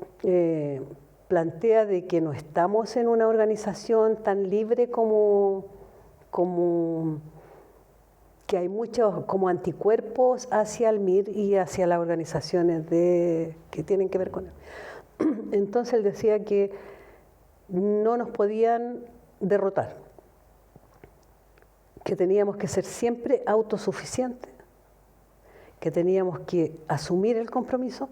plantea de que no estamos en una organización tan libre como que hay muchos como anticuerpos hacia el MIR y hacia las organizaciones que tienen que ver con él. Entonces él decía que no nos podían derrotar, que teníamos que ser siempre autosuficientes, que teníamos que asumir el compromiso,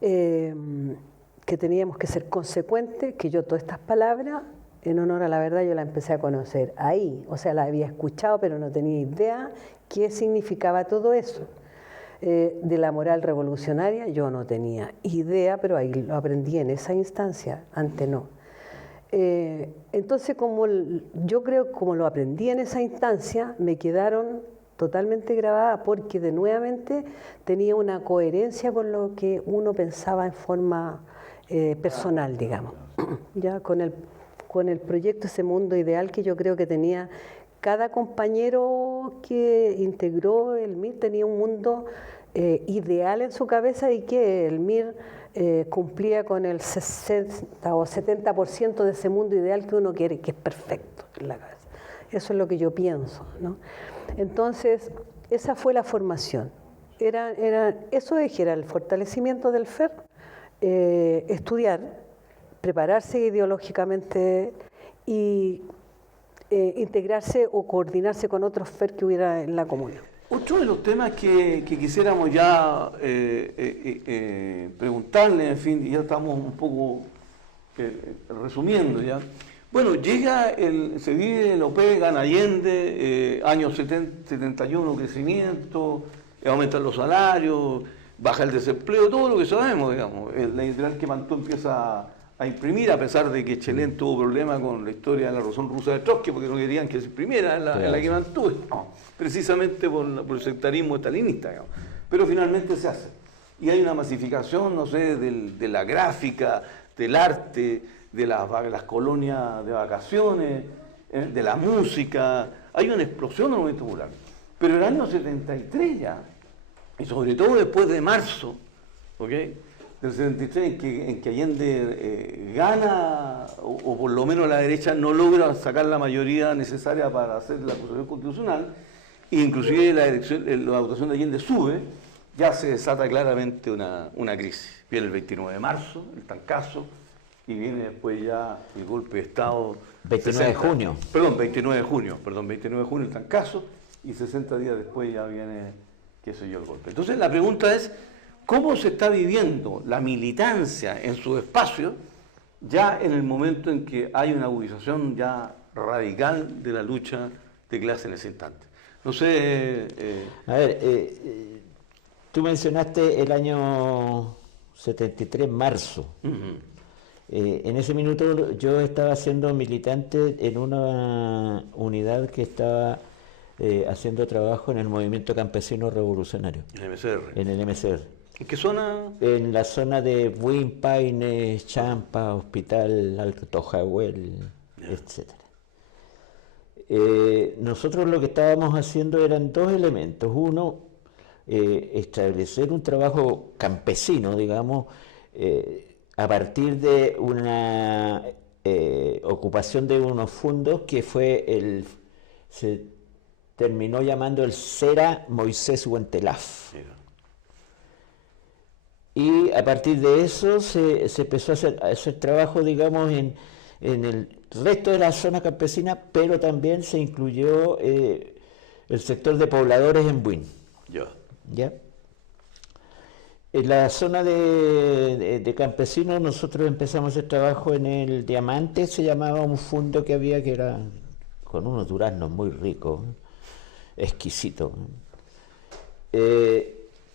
que teníamos que ser consecuentes, que yo todas estas palabras, en honor a la verdad, yo la empecé a conocer ahí, o sea, la había escuchado, pero no tenía idea qué significaba todo eso. De la moral revolucionaria yo no tenía idea, pero ahí lo aprendí en esa instancia, antes no. Entonces, yo creo que como lo aprendí en esa instancia, me quedaron totalmente grabadas, porque nuevamente tenía una coherencia con lo que uno pensaba en forma personal, digamos. Ya con el proyecto, ese mundo ideal que yo creo que tenía cada compañero que integró el MIR, tenía un mundo ideal en su cabeza, y que el MIR cumplía con el 60 o 70% de ese mundo ideal que uno quiere, que es perfecto en la cabeza. Eso es lo que yo pienso, ¿no? Entonces, esa fue la formación. Era el fortalecimiento del FER, estudiar, prepararse ideológicamente y integrarse o coordinarse con otros FER que hubiera en la comuna. Otro de los temas que quisiéramos ya preguntarle, en fin, ya estamos un poco resumiendo ya. Bueno, se vive el OPEG, gana Allende, años 71, crecimiento, aumentan los salarios, baja el desempleo, todo lo que sabemos, digamos. La editorial Quemantú empieza a imprimir, a pesar de que Chelén tuvo problemas con la historia de la Revolución Rusa de Trotsky, porque no querían que se imprimiera en la Quemantú, precisamente por el sectarismo estalinista, digamos. Pero finalmente se hace. Y hay una masificación, no sé, de la gráfica, del arte, de las colonias de vacaciones, de la música. Hay una explosión del movimiento popular. Pero el año 73 ya, y sobre todo después de marzo, ¿okay? del 73 en que Allende gana, o por lo menos la derecha no logra sacar la mayoría necesaria para hacer la acusación constitucional, e inclusive la votación de Allende sube, ya se desata claramente una crisis. Viene el 29 de marzo, el Tancazo, y viene después ya el golpe de Estado. 29 de junio. Perdón, 29 de junio el Tancazo, y 60 días después ya viene, qué sé yo, el golpe. Entonces la pregunta es, ¿cómo se está viviendo la militancia en su espacio ya en el momento en que hay una agudización ya radical de la lucha de clase en ese instante? No sé... A ver, tú mencionaste el año 73, marzo. En ese minuto yo estaba siendo militante en una unidad que estaba haciendo trabajo en el movimiento campesino revolucionario. En el MCR. En el MCR. ¿En qué zona? En la zona de Buin, Paine, Champa, Hospital, Alto Jahuel, etc. Nosotros lo que estábamos haciendo eran dos elementos. Uno, establecer un trabajo campesino, digamos, a partir de una ocupación de unos fondos que fue se terminó llamando el Cera Moisés Huentelaf. Y a partir de eso se empezó a hacer trabajo, digamos, en el resto de la zona campesina, pero también se incluyó el sector de pobladores en Buin. ¿Ya? En la zona de campesinos nosotros empezamos a hacer trabajo en el Diamante, se llamaba un fondo que había que era con unos duraznos muy ricos, exquisitos.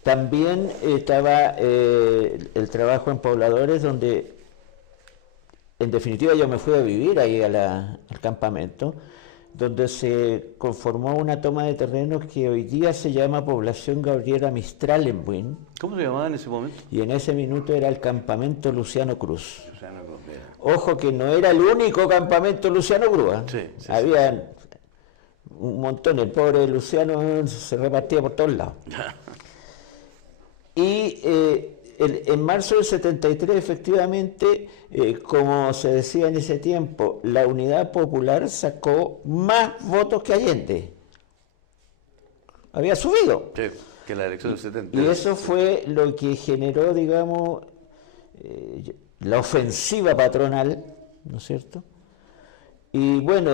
También estaba el trabajo en pobladores, donde en definitiva yo me fui a vivir ahí al campamento, donde se conformó una toma de terrenos que hoy día se llama Población Gabriela Mistral en Buin. ¿Cómo se llamaba en ese momento? Y en ese minuto era el campamento Luciano Cruz. Luciano Cruz, mira. Ojo que no era el único campamento Luciano Cruz. Sí, había un montón, el pobre Luciano se repartía por todos lados. Y en marzo del 73, efectivamente, como se decía en ese tiempo, la Unidad Popular sacó más votos que Allende. Había subido. Sí, que la elección del 70. Y eso fue lo que generó, digamos, la ofensiva patronal, ¿no es cierto? Y bueno,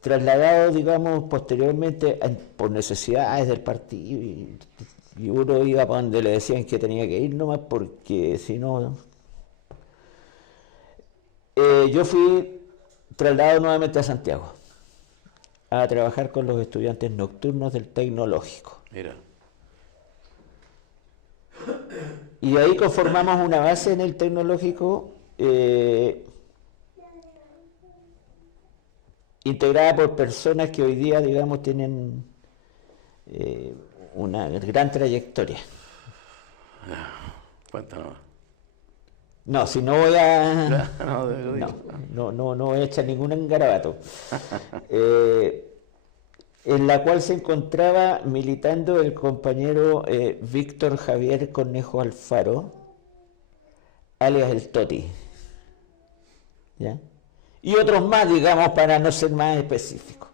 trasladado, digamos, posteriormente por necesidades del partido, y uno iba para donde le decían que tenía que ir nomás, porque si no... yo fui trasladado nuevamente a Santiago a trabajar con los estudiantes nocturnos del Tecnológico. Mira. Y ahí conformamos una base en el Tecnológico integrada por personas que hoy día, digamos, tienen una gran trayectoria. Cuéntanos. No, si no voy a... No voy a echar ningún garabato. En la cual se encontraba militando el compañero Víctor Javier Cornejo Alfaro, alias el Toti. ¿Ya? Y otros más, digamos, para no ser más específicos.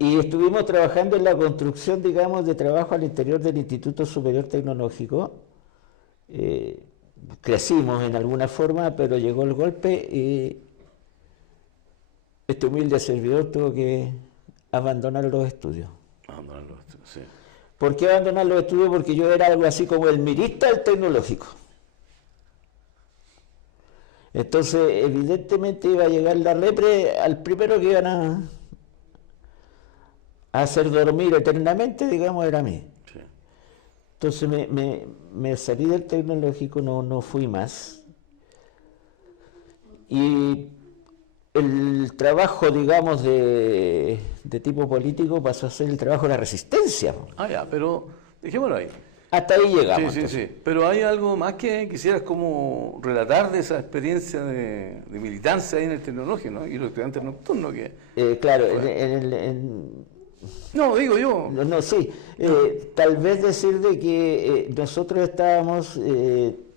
Y estuvimos trabajando en la construcción, digamos, de trabajo al interior del Instituto Superior Tecnológico. Crecimos en alguna forma, pero llegó el golpe y este humilde servidor tuvo que abandonar los estudios. Abandonar los estudios, sí. ¿Por qué abandonar los estudios? Porque yo era algo así como el mirista del Tecnológico. Entonces, evidentemente iba a llegar la repre al primero que iban a hacer dormir eternamente, digamos, era a mí. Sí. Entonces me salí del Tecnológico, no fui más. Y el trabajo, digamos, de tipo político pasó a ser el trabajo de la resistencia. Ah, ya, pero dejémoslo ahí. Hasta ahí llegamos. Sí. Pero hay algo más que quisieras como relatar de esa experiencia de militancia ahí en el Tecnológico, ¿no? Y los estudiantes nocturnos que... Claro, No, digo yo. No, sí. Tal vez decir de que nosotros estábamos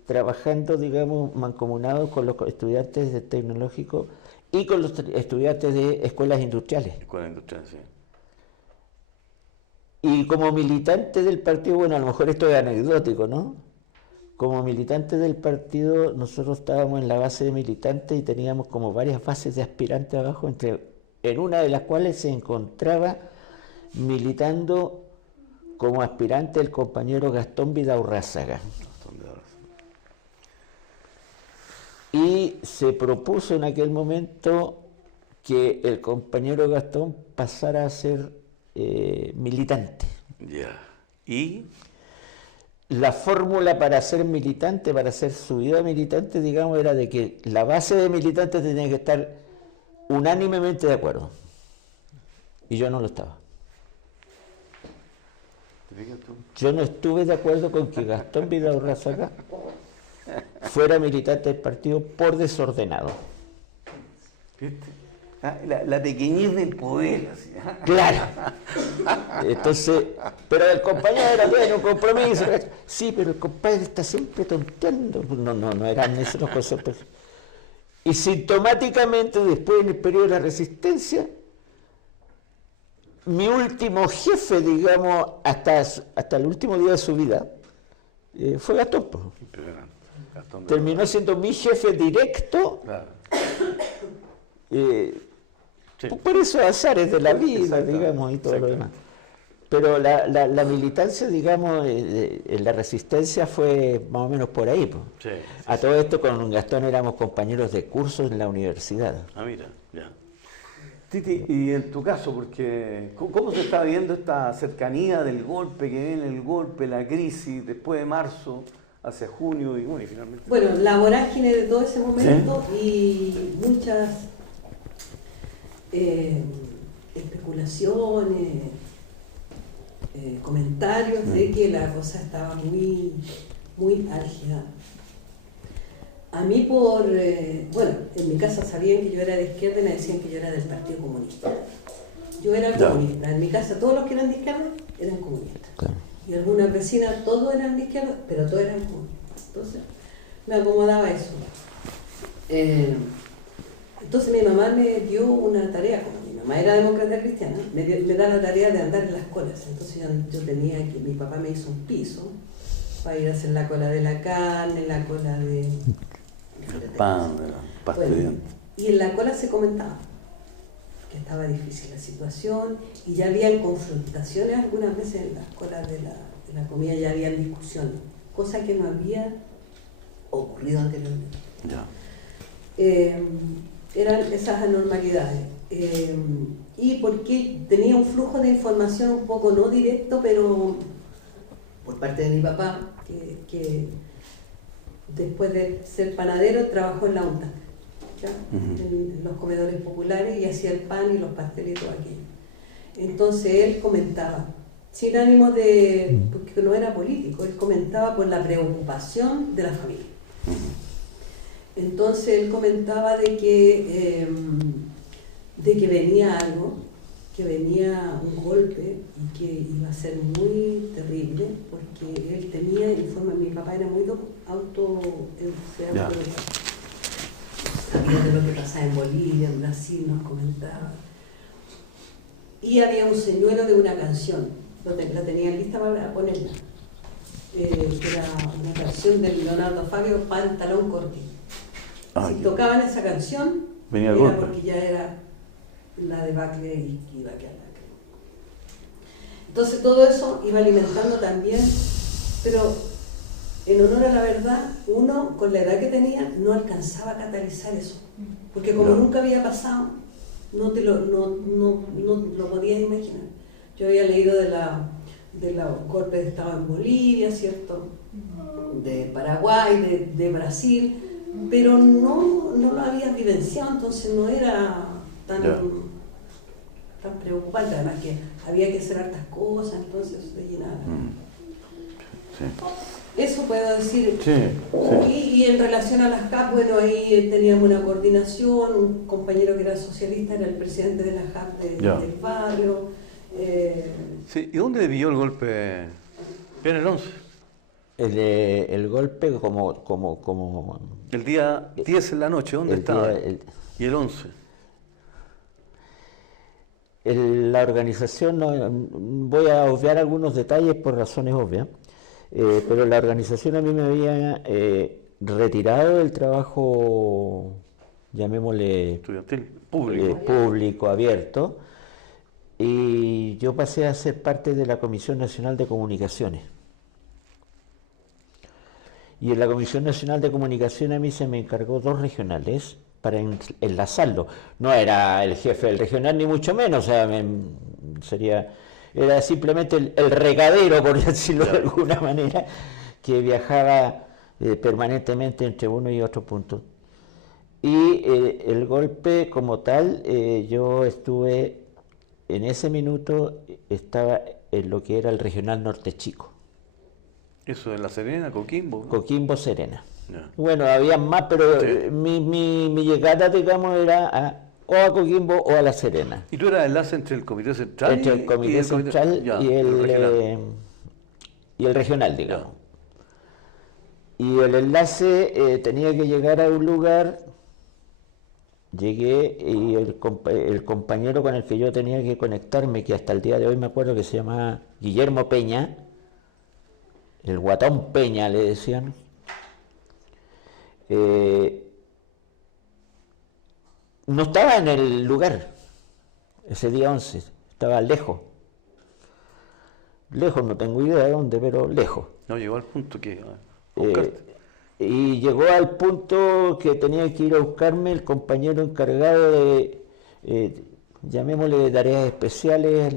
trabajando, digamos, mancomunados con los estudiantes de tecnológico y con los estudiantes de escuelas industriales. Escuela industrial, sí. Y como militante del partido, bueno, a lo mejor esto es anecdótico, ¿no? Como militante del partido, nosotros estábamos en la base de militantes y teníamos como varias bases de aspirantes abajo, en una de las cuales se encontraba militando como aspirante el compañero Gastón Vidaurrázaga. Y se propuso en aquel momento que el compañero Gastón pasara a ser militante. Ya. ¿Y? La fórmula para ser militante, para hacer su vida militante, digamos, era de que la base de militantes tenía que estar unánimemente de acuerdo. Y yo no lo estaba. Yo no estuve de acuerdo con que Gastón Vidaurrázaga fuera militante del partido por desordenado. La pequeñez del poder. Así. Claro. Entonces, pero el compañero tiene un compromiso. Sí, pero el compadre está siempre tonteando. No eran esos los conceptos. Y sintomáticamente, después en el periodo de la resistencia, mi último jefe, digamos, hasta el último día de su vida, fue Gastón. Terminó siendo mi jefe directo. Claro. Sí. Por esos azares de la vida, digamos, y todo lo demás. Pero la militancia, digamos, en la resistencia fue más o menos por ahí. Sí, sí, a todo esto con Gastón éramos compañeros de cursos en la universidad. Ah, mira, ya. Titi, y en tu caso, porque ¿cómo se está viendo esta cercanía del golpe, que viene el golpe, la crisis, después de marzo, hacia junio y bueno, y finalmente? Bueno, la vorágine de todo ese momento, ¿sí? Y muchas especulaciones, comentarios de que la cosa estaba muy, muy álgida. A mí bueno, en mi casa sabían que yo era de izquierda y me decían que yo era del Partido Comunista. Yo era comunista. En mi casa todos los que eran de izquierda eran comunistas. Claro. Y algunas vecinas todos eran de izquierda, pero todos eran comunistas. Entonces me acomodaba eso. Entonces mi mamá me dio una tarea, como mi mamá era demócrata cristiana, me da la tarea de andar en las colas. Entonces yo tenía que, mi papá me hizo un piso para ir a hacer la cola de la carne, la cola de... El pan, de la pasta de dientes. Y en la cola se comentaba que estaba difícil la situación y ya habían confrontaciones algunas veces en las colas de la comida, ya habían discusiones, cosa que no había ocurrido anteriormente. Ya. Eran esas anormalidades. Y porque tenía un flujo de información un poco no directo, pero por parte de mi papá, que después de ser panadero trabajó en la UNTA, en los comedores populares, y hacía el pan y los pasteles y todo aquello. Entonces él comentaba, sin ánimo de, porque no era político, él comentaba por la preocupación de la familia. Entonces él comentaba de que venía algo, que venía un golpe y que iba a ser muy terrible, porque él tenía mi papá era muy sabía de lo que pasaba en Bolivia, en Brasil, nos comentaba. Y había un señuelo de una canción, la tenía lista para ponerla, que era una canción de Leonardo Fabio, Pantalón Cortito. Si tocaban esa canción, venía era porque ya era la debacle y iba a quedar la crema. Entonces todo eso iba alimentando también, pero en honor a la verdad, uno con la edad que tenía no alcanzaba a catalizar eso, porque como nunca había pasado, no lo podías imaginar. Yo había leído de los golpes de Estado en Bolivia, ¿cierto? De Paraguay, de Brasil, pero no lo había vivenciado, entonces no era tan preocupante, además que había que hacer hartas cosas, entonces se llenaba. Sí. Eso puedo decir. Sí, sí. Y en relación a las CAP, bueno, ahí teníamos una coordinación, un compañero que era socialista, era el presidente de la CAP del barrio, Sí, ¿y dónde pilló el golpe? En el 11. El golpe como El día 10 en la noche, ¿dónde estaba? Y el 11. La organización, voy a obviar algunos detalles por razones obvias, pero la organización a mí me había retirado del trabajo, llamémosle Estudiantil, público. Público, abierto, y yo pasé a ser parte de la Comisión Nacional de Comunicaciones. Y en la Comisión Nacional de Comunicaciones a mí se me encargó 2 regionales para enlazarlo. No era el jefe del regional ni mucho menos, o sea, era simplemente el regadero, por decirlo de alguna manera, que viajaba permanentemente entre uno y otro punto. Y el golpe como tal, yo estuve, en ese minuto, estaba en lo que era el Regional Norte Chico. ¿Eso en La Serena, Coquimbo? Coquimbo, Serena. Yeah. Bueno, había más, pero Sí. mi llegada, digamos, era o a Coquimbo o a La Serena. ¿Y tú eras enlace entre el Comité Central Entre el Comité Central y el regional, digamos. Yeah. Y el enlace tenía que llegar a un lugar, llegué y el compañero con el que yo tenía que conectarme, que hasta el día de hoy me acuerdo que se llamaba Guillermo Peña, el Guatón Peña le decían, no estaba en el lugar ese día 11, estaba lejos, no tengo idea de dónde, pero lejos. No, llegó al punto que... y llegó al punto que tenía que ir a buscarme el compañero encargado de, llamémosle, de tareas especiales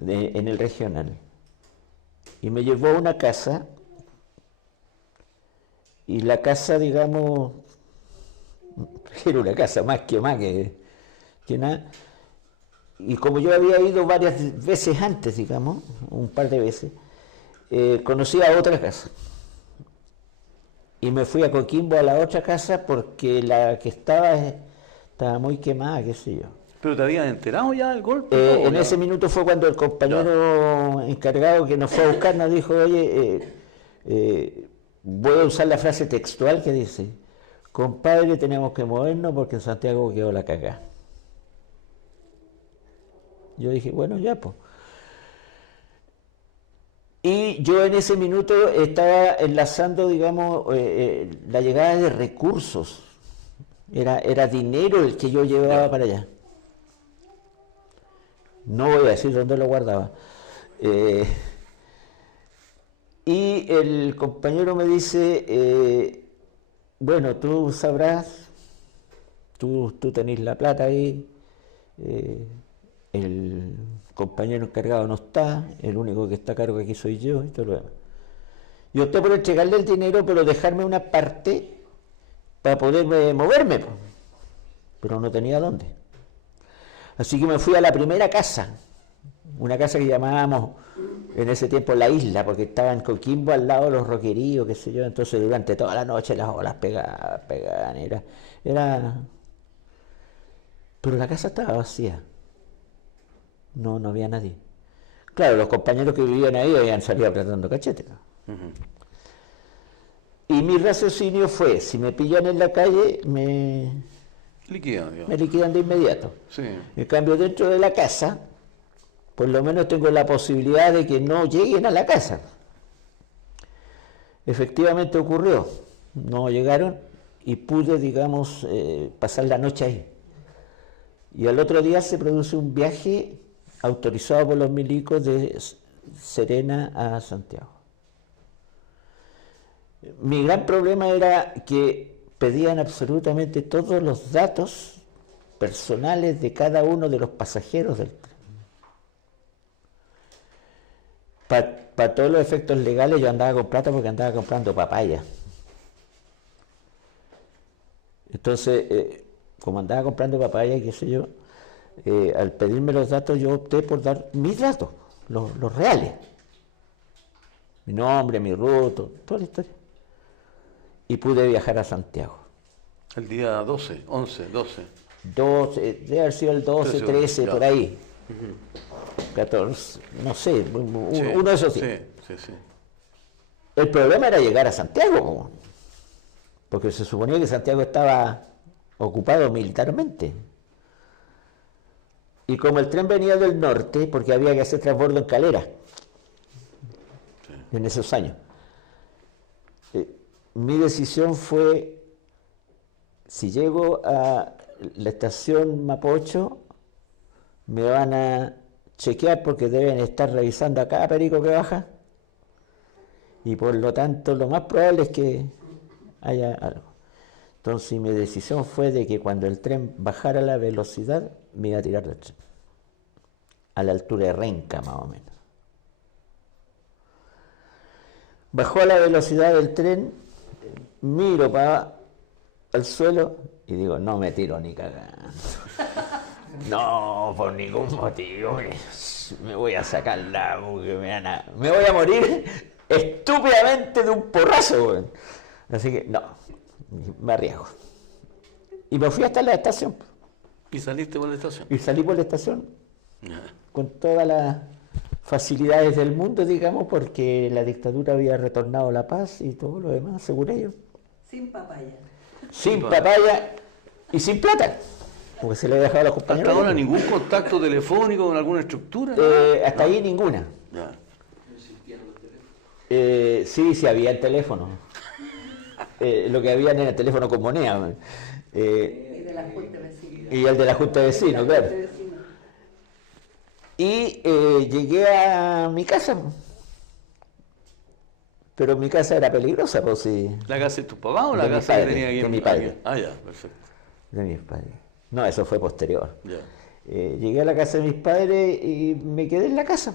en el regional. Y me llevó a una casa, y la casa, digamos, era una casa más que nada, y como yo había ido varias veces antes, digamos, un par de veces, conocí a otra casa, y me fui a Coquimbo a la otra casa porque la que estaba muy quemada, qué sé yo. ¿Pero te habían enterado ya del golpe? En ese minuto fue cuando el compañero encargado que nos fue a buscar nos dijo, oye, voy a usar la frase textual que dice, compadre, tenemos que movernos porque en Santiago quedó la cagada. Yo dije, bueno, ya pues. Y yo en ese minuto estaba enlazando, digamos, la llegada de recursos. Era dinero el que yo llevaba para allá. No voy a decir dónde lo guardaba. Y el compañero me dice, bueno, tú sabrás, tú tenés la plata ahí, el compañero encargado no está, el único que está a cargo aquí soy yo, y todo lo demás. Yo opté por entregarle el dinero, pero dejarme una parte para poder moverme, pero no tenía dónde. Así que me fui a la primera casa, una casa que llamábamos en ese tiempo La Isla, porque estaba en Coquimbo al lado de los roqueríos, qué sé yo, entonces durante toda la noche las olas pegaban, era... Pero la casa estaba vacía, no había nadie. Claro, los compañeros que vivían ahí habían salido apretando cachete. Y mi raciocinio fue, si me pillan en la calle, me liquidan de inmediato. Sí. En cambio, dentro de la casa, por lo menos tengo la posibilidad de que no lleguen a la casa. Efectivamente ocurrió, no llegaron y pude, digamos, pasar la noche ahí. Y al otro día se produce un viaje autorizado por los milicos de Serena a Santiago. Mi gran problema era que pedían absolutamente todos los datos personales de cada uno de los pasajeros del tren. Para todos los efectos legales yo andaba con plata porque andaba comprando papaya. Entonces, como andaba comprando papaya, qué sé yo, al pedirme los datos yo opté por dar mis datos, los reales. Mi nombre, mi ruta, toda la historia. Y pude viajar a Santiago. El día 12, 11, 12. 12, debe haber sido el 12, 13, ya. por ahí. 14, no sé, uno de esos días. Sí. El problema era llegar a Santiago, porque se suponía que Santiago estaba ocupado militarmente. Y como el tren venía del norte, porque había que hacer transbordo en Calera, en esos años, mi decisión fue, si llego a la estación Mapocho, me van a chequear porque deben estar revisando a cada perico que baja, y por lo tanto lo más probable es que haya algo. Entonces mi decisión fue de que cuando el tren bajara la velocidad, me iba a tirar del tren, a la altura de Renca más o menos. Bajó a la velocidad del tren, miro para al suelo y digo, no me tiro ni cagando. No, por ningún motivo. Me voy a sacar la... Me voy a morir estúpidamente de un porrazo, güey. Así que, no, me arriesgo. Y me fui hasta la estación. ¿Y saliste por la estación? Y salí por la estación con todas las facilidades del mundo, digamos, porque la dictadura había retornado la paz y todo lo demás, según ellos. Sin papaya. Sin papaya y sin plata, porque se le ha dejado a los compañeros. ¿Hasta ahora ningún contacto telefónico con alguna estructura? Hasta ahí ninguna. Ya. Sí, había el teléfono. Lo que había era el teléfono con moneda. Y de la Junta de Vecinos. Y el de la Junta de Vecinos, claro. Y llegué a mi casa. Pero mi casa era peligrosa, pues sí. ¿La casa de tu papá o la De mi casa padre, que tenía aquí? de mi padre. Ah, ya, perfecto. De mis padres. No, eso fue posterior. Ya. Llegué a la casa de mis padres y me quedé en la casa.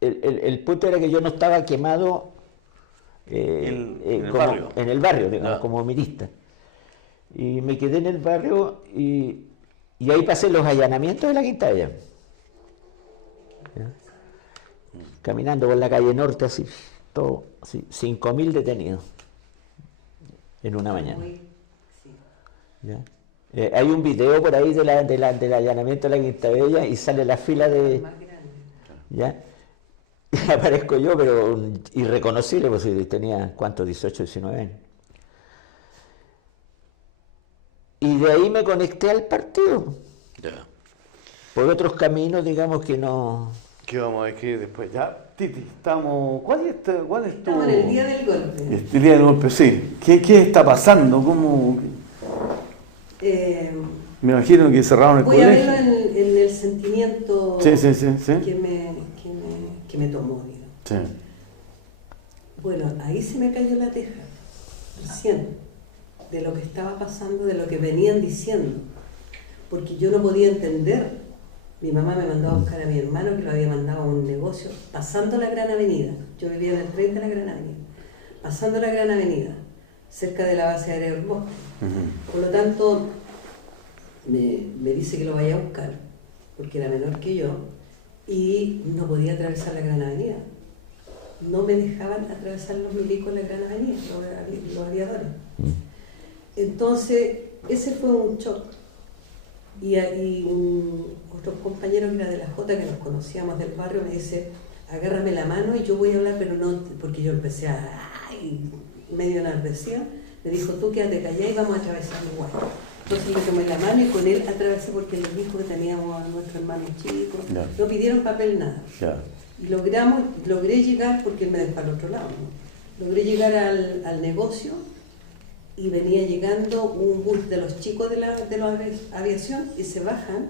El punto era que yo no estaba quemado en el barrio, digamos, como milista. Y me quedé en el barrio y ahí pasé los allanamientos de la Quintana. Caminando por la calle norte, así, todo, así, 5.000 detenidos en una mañana. ¿Ya? Hay un video por ahí del allanamiento de la Quinta Bella y sale la fila de... ¿Ya? Y aparezco yo, pero irreconocible, pues tenía, ¿cuánto? 18, 19 años. Y de ahí me conecté al partido. Ya. Por otros caminos, digamos que no... ¿Qué vamos a decir después? Ya, Titi, estamos... ¿Cuál es tu...? Estamos en el día del golpe. El día del golpe, sí. ¿Qué está pasando? ¿Cómo...? Me imagino que cerraron el voy colegio. Voy a verlo en el sentimiento sí. que me tomó. Sí. Bueno, ahí se me cayó la teja, recién, de lo que estaba pasando, de lo que venían diciendo. Porque yo no podía entender. Mi mamá me mandó a buscar a mi hermano, que lo había mandado a un negocio, pasando la Gran Avenida. Yo vivía en el 30 de la Gran Avenida. Pasando la Gran Avenida, cerca de la base aérea del Bosque. Por lo tanto, me dice que lo vaya a buscar, porque era menor que yo, y no podía atravesar la Gran Avenida. No me dejaban atravesar los milicos la Gran Avenida, los aviadores. Entonces, ese fue un shock. Y otro compañero que era de la Jota, que nos conocíamos del barrio, me dice, agárrame la mano y yo voy a hablar, pero no, porque yo empecé medio enardecida, me dijo, tú quédate callada y vamos a atravesar igual. Entonces le tomé la mano y con él atravesé, porque les dijo que teníamos a nuestros hermanos chicos, no pidieron papel, nada. Y logré llegar, porque él me dejó al otro lado, ¿no? Logré llegar al negocio. Y venía llegando un bus de los chicos de la aviación y se bajan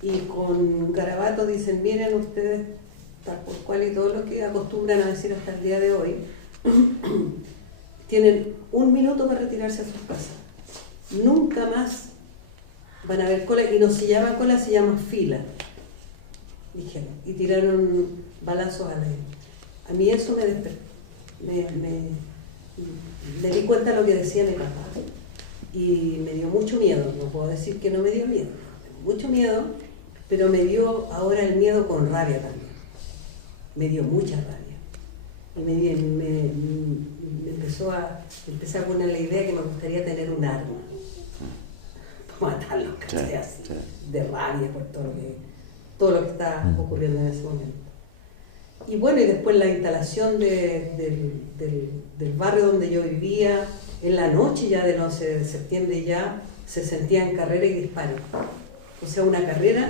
y con garabato dicen, miren ustedes, tal por cual y todo lo que acostumbran a decir hasta el día de hoy, tienen 1 minuto para retirarse a sus casas. Nunca más van a haber cola, y no se llama cola, se llama fila, dijeron, y tiraron balazos al aire. A mí eso me despertó, me di cuenta de lo que decía mi papá y me dio mucho miedo. No puedo decir que no me dio miedo, mucho miedo, pero me dio ahora el miedo con rabia también. Me dio mucha rabia y empecé a poner la idea que me gustaría tener un arma, ¿cachai? Así, de rabia por todo lo que está ocurriendo en ese momento. Y bueno, y después la instalación del barrio donde yo vivía, en la noche ya del 11 de septiembre ya se sentían carrera y disparo. O sea, una carrera,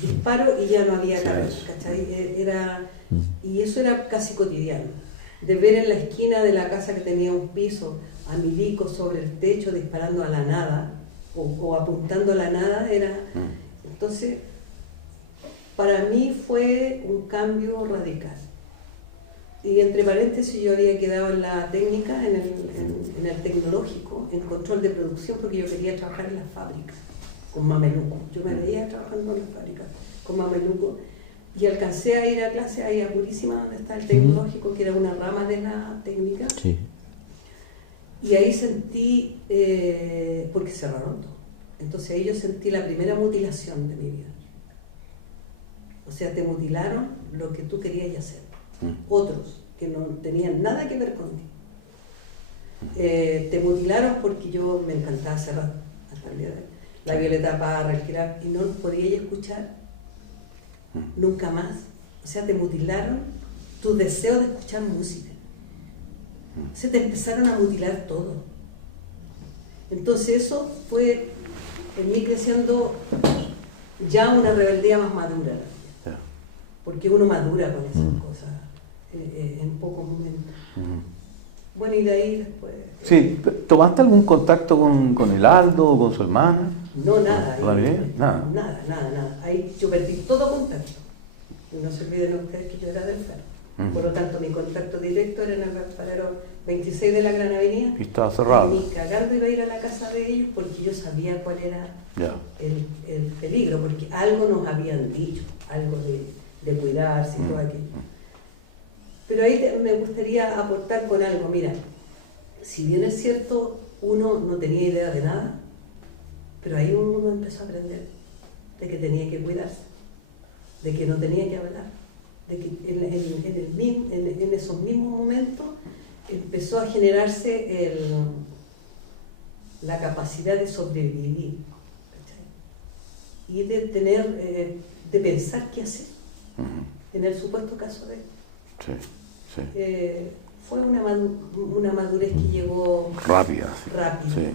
disparo y ya no había carrera, ¿cachai? Y eso era casi cotidiano. De ver en la esquina de la casa que tenía un piso a milicos sobre el techo disparando a la nada o apuntando a la nada, era... Entonces, para mí fue un cambio radical. Y entre paréntesis yo había quedado en la técnica, en el tecnológico, en control de producción, porque yo quería trabajar en las fábricas con mameluco. Yo me veía trabajando en las fábricas con mameluco y alcancé a ir a clase ahí a Purísima, donde está el tecnológico, que era una rama de la técnica. Sí. Y ahí sentí, porque cerraron todo. Entonces ahí yo sentí la primera mutilación de mi vida. O sea, te mutilaron lo que tú querías hacer. Otros que no tenían nada que ver contigo. Te mutilaron porque yo me encantaba cerrar hasta el día de hoy. La Violeta Parra, el Kirak, y no los podía escuchar nunca más. O sea, te mutilaron tu deseo de escuchar música. Se te empezaron a mutilar todo. Entonces eso fue en mí creciendo ya una rebeldía más madura. Porque uno madura con esas cosas en pocos momentos. Bueno, y de ahí después... Sí, ¿tomaste algún contacto con el Aldo o con su hermana? No, nada. Nada. Nada. Ahí yo perdí todo contacto. Y no se olviden ustedes que yo era del FER. Por lo tanto, mi contacto directo era en el paradero 26 de la Gran Avenida. Y estaba cerrado. Y cagando iba a ir a la casa de ellos porque yo sabía cuál era el peligro, porque algo nos habían dicho, algo de cuidarse y todo aquello. Pero ahí me gustaría aportar con algo. Mira, si bien es cierto, uno no tenía idea de nada, pero ahí uno empezó a aprender de que tenía que cuidarse, de que no tenía que hablar, de que en esos mismos momentos empezó a generarse la capacidad de sobrevivir, ¿cachai? Y de tener, de pensar qué hacer, en el supuesto caso de... Sí. Fue una madurez que llegó rápida. Sí.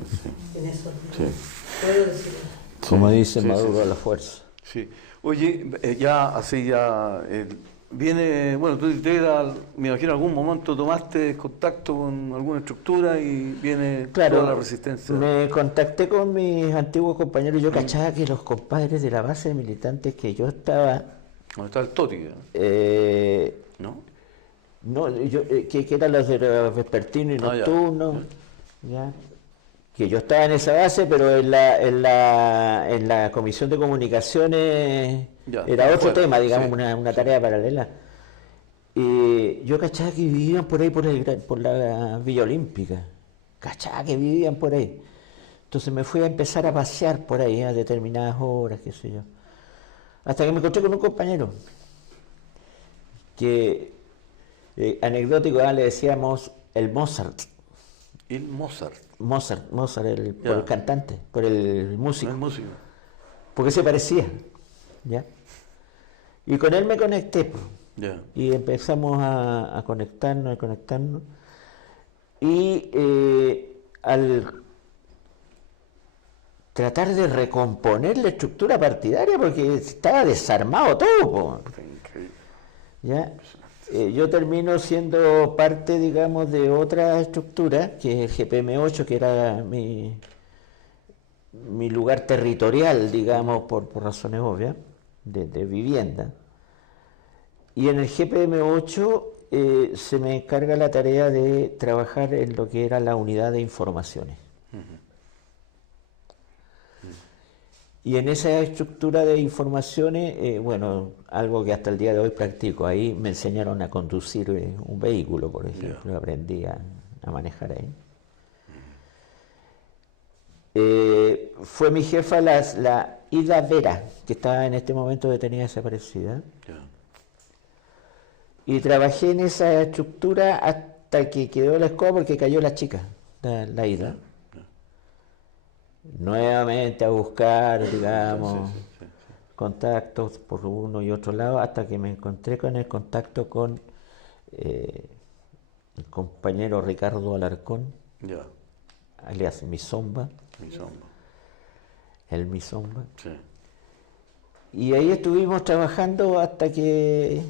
En esos días. Puedo decirlo. Como dice Maduro, a la fuerza. Sí. Oye, viene, bueno, tú me imagino en algún momento tomaste contacto con alguna estructura y viene toda la resistencia. Me contacté con mis antiguos compañeros. Yo cachaba que los compadres de la base de militantes que yo estaba... ¿Dónde está el Toti? ¿No? No, que eran los de los vespertinos y nocturnos, ya. Que yo estaba en esa base, pero en la comisión de comunicaciones era otro tema, digamos, una tarea paralela. Y yo cachaba que vivían por ahí, por la Villa Olímpica, cachaba que vivían por ahí. Entonces me fui a empezar a pasear por ahí a determinadas horas, qué sé yo. Hasta que me encontré con un compañero que... anecdótico, le decíamos el Mozart. ¿El Mozart? Mozart, por el cantante, por el músico. El músico. Porque se parecía, ¿ya? Y con él me conecté, y empezamos a conectarnos, y al tratar de recomponer la estructura partidaria, porque estaba desarmado todo, ¿ya? Yo termino siendo parte, digamos, de otra estructura, que es el GPM8, que era mi lugar territorial, digamos, por razones obvias, de vivienda. Y en el GPM8 se me encarga la tarea de trabajar en lo que era la unidad de informaciones. Y en esa estructura de informaciones, bueno, algo que hasta el día de hoy practico, ahí me enseñaron a conducir un vehículo, por ejemplo, aprendí a manejar ahí. Fue mi jefa la Ida Vera, que estaba en este momento detenida desaparecida. Y trabajé en esa estructura hasta que quedó la escoba porque cayó la chica, la Ida. nuevamente a buscar, digamos, contactos por uno y otro lado, hasta que me encontré con el contacto con el compañero Ricardo Alarcón, alias Mizomba. El Mizomba. Sí. Y ahí estuvimos trabajando hasta que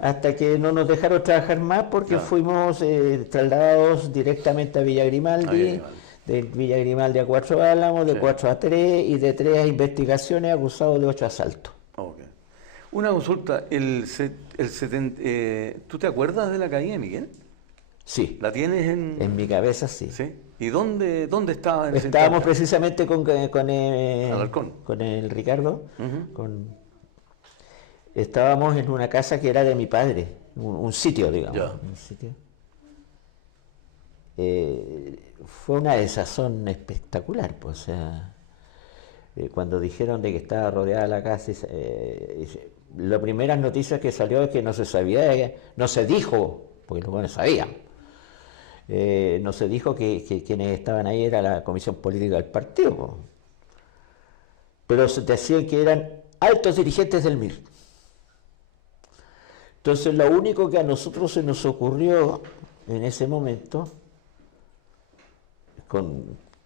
hasta que no nos dejaron trabajar más, porque fuimos trasladados directamente a Villa Grimaldi, de Villa Grimaldi a Cuatro Álamos, de 4 a 3, y de 3 a investigaciones, acusados de 8 asaltos. Una consulta, ¿tú te acuerdas de la caída de Miguel? Sí. ¿La tienes en mi cabeza? Sí. ¿Sí? ¿Y dónde estaba? Estábamos precisamente con el Ricardo, estábamos en una casa que era de mi padre, un sitio, digamos. Un sitio. Fue una desazón espectacular, pues, o sea, cuando dijeron de que estaba rodeada la casa, las primeras noticias que salió es que no se sabía, no se dijo, porque los buenos sabían, no se dijo que quienes estaban ahí era la comisión política del partido, pues. Pero se decían que eran altos dirigentes del MIR. Entonces lo único que a nosotros se nos ocurrió en ese momento,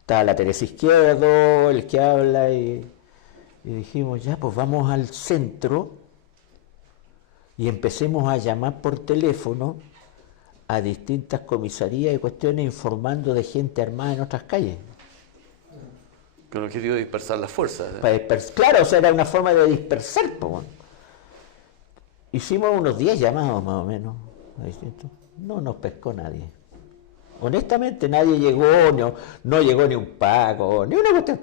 estaba la Teresa Izquierdo, el que habla, y dijimos, ya, pues vamos al centro y empecemos a llamar por teléfono a distintas comisarías y cuestiones, informando de gente armada en otras calles. Con el objetivo de dispersar las fuerzas. Claro, o sea, era una forma de dispersar, pues. Hicimos unos 10 llamados más o menos a distintos. No nos pescó nadie. Honestamente nadie llegó, no llegó ni un Paco, ni una cuestión.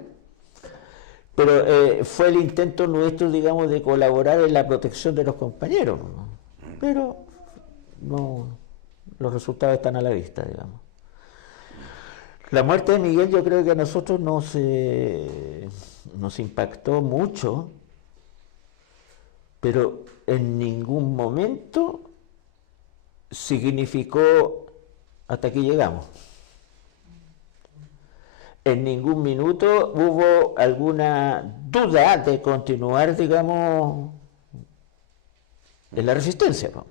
Pero fue el intento nuestro, digamos, de colaborar en la protección de los compañeros. Pero no, los resultados están a la vista, digamos. La muerte de Miguel, yo creo que a nosotros nos impactó mucho, pero en ningún momento significó hasta aquí llegamos. En ningún minuto hubo alguna duda de continuar, digamos, en la resistencia, ¿no? O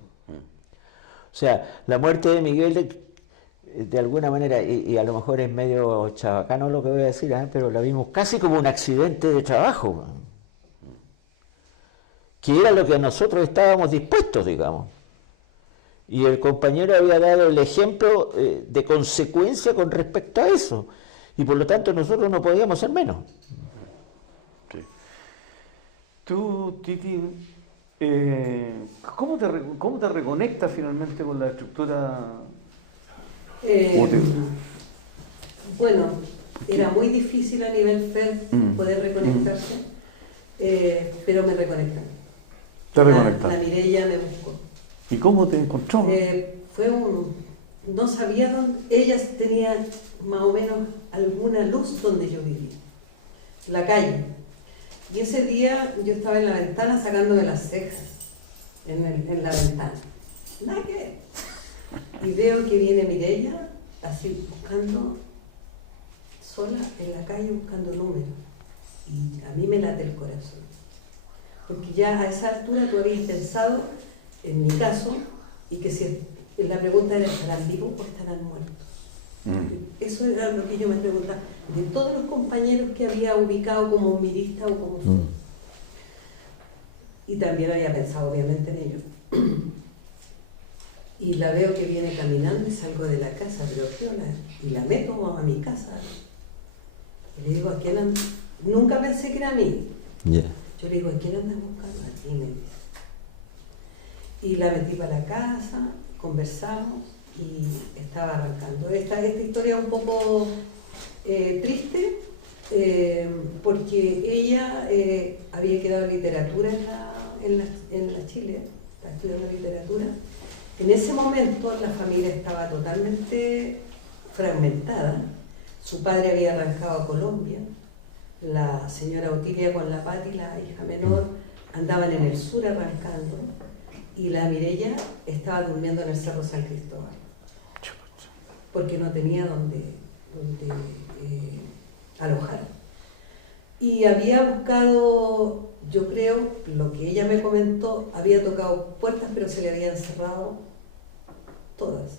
sea, la muerte de Miguel, de alguna manera, y a lo mejor es medio chabacano lo que voy a decir, pero la vimos casi como un accidente de trabajo, ¿no? Que era lo que nosotros estábamos dispuestos, digamos. Y el compañero había dado el ejemplo de consecuencia con respecto a eso. Y por lo tanto nosotros no podíamos ser menos. Sí. Tú, Titi, ¿cómo te reconectas finalmente con la estructura? Bueno, era muy difícil a nivel FED poder reconectarse, pero me reconectan. ¿Te reconectas? La Mireia me buscó. ¿Y cómo te encontró? No sabía dónde. Ella tenía más o menos alguna luz donde yo vivía, la calle. Y ese día yo estaba en la ventana sacándome las cejas, en la ventana. Nada que ver. Y veo que viene Mireia, así buscando, sola en la calle buscando números. Y a mí me late el corazón. Porque ya a esa altura tú habías pensado, en mi caso, y que si la pregunta era, ¿estarán vivos o estarán muertos? Eso era lo que yo me preguntaba. De todos los compañeros que había ubicado como mirista o como... Y también había pensado, obviamente, en ellos. Y la veo que viene caminando y salgo de la casa, pero y la meto a mi casa. Y le digo, ¿a quién andas? Nunca pensé que era a mí. Yo le digo, ¿a quién andas buscando? A ti, me dice. Y la metí para la casa, conversamos y estaba arrancando. Esta historia es un poco triste porque ella había quedado en literatura en la Chile, estaba estudiando literatura. En ese momento la familia estaba totalmente fragmentada. Su padre había arrancado a Colombia, la señora Otilia con la Pati, la hija menor, andaban en el sur arrancando, y la Mireia estaba durmiendo en el Cerro San Cristóbal, porque no tenía donde alojar. Y había buscado, yo creo, lo que ella me comentó, había tocado puertas pero se le habían cerrado todas.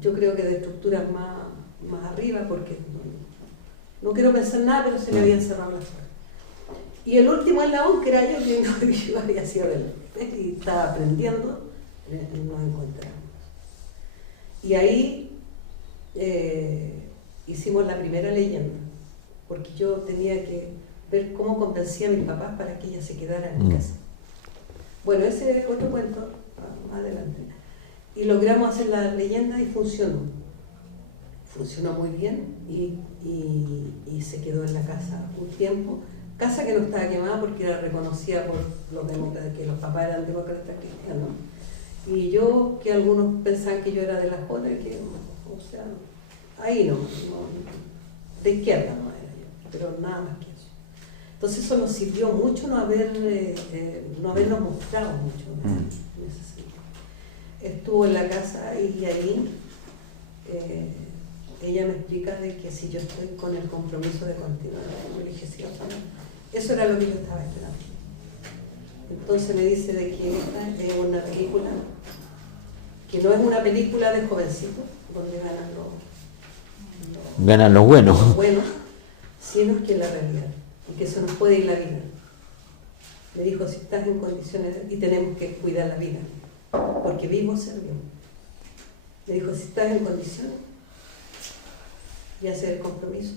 Yo creo que de estructuras más arriba, porque no quiero pensar nada, pero se le habían cerrado las puertas. Y el último eslabón, que era yo, que yo había sido y estaba aprendiendo, nos encontramos. Y ahí hicimos la primera leyenda, porque yo tenía que ver cómo convencía a mis papás para que ella se quedara en mi casa. Bueno, ese es otro cuento, más adelante. Y logramos hacer la leyenda y funcionó. Funcionó muy bien y se quedó en la casa un tiempo. Casa que no estaba quemada porque era reconocida por los demócratas, que los papás eran demócratas cristianos. Y yo, que algunos pensaban que yo era de la Jota, que, o sea, ahí no, de izquierda no era yo, pero nada más que eso. Entonces eso nos sirvió mucho no habernos mostrado mucho en ese sentido. Estuvo en la casa y ahí ella me explica de que si yo estoy con el compromiso de continuar religiosamente, eso era lo que yo estaba esperando. Entonces me dice de que esta es una película, que no es una película de jovencitos, donde ganan los buenos, sino que es la realidad, y que se nos puede ir la vida. Me dijo, si estás en condiciones, y tenemos que cuidar la vida, porque vivo servimos. Me dijo, si estás en condiciones y hacer el compromiso,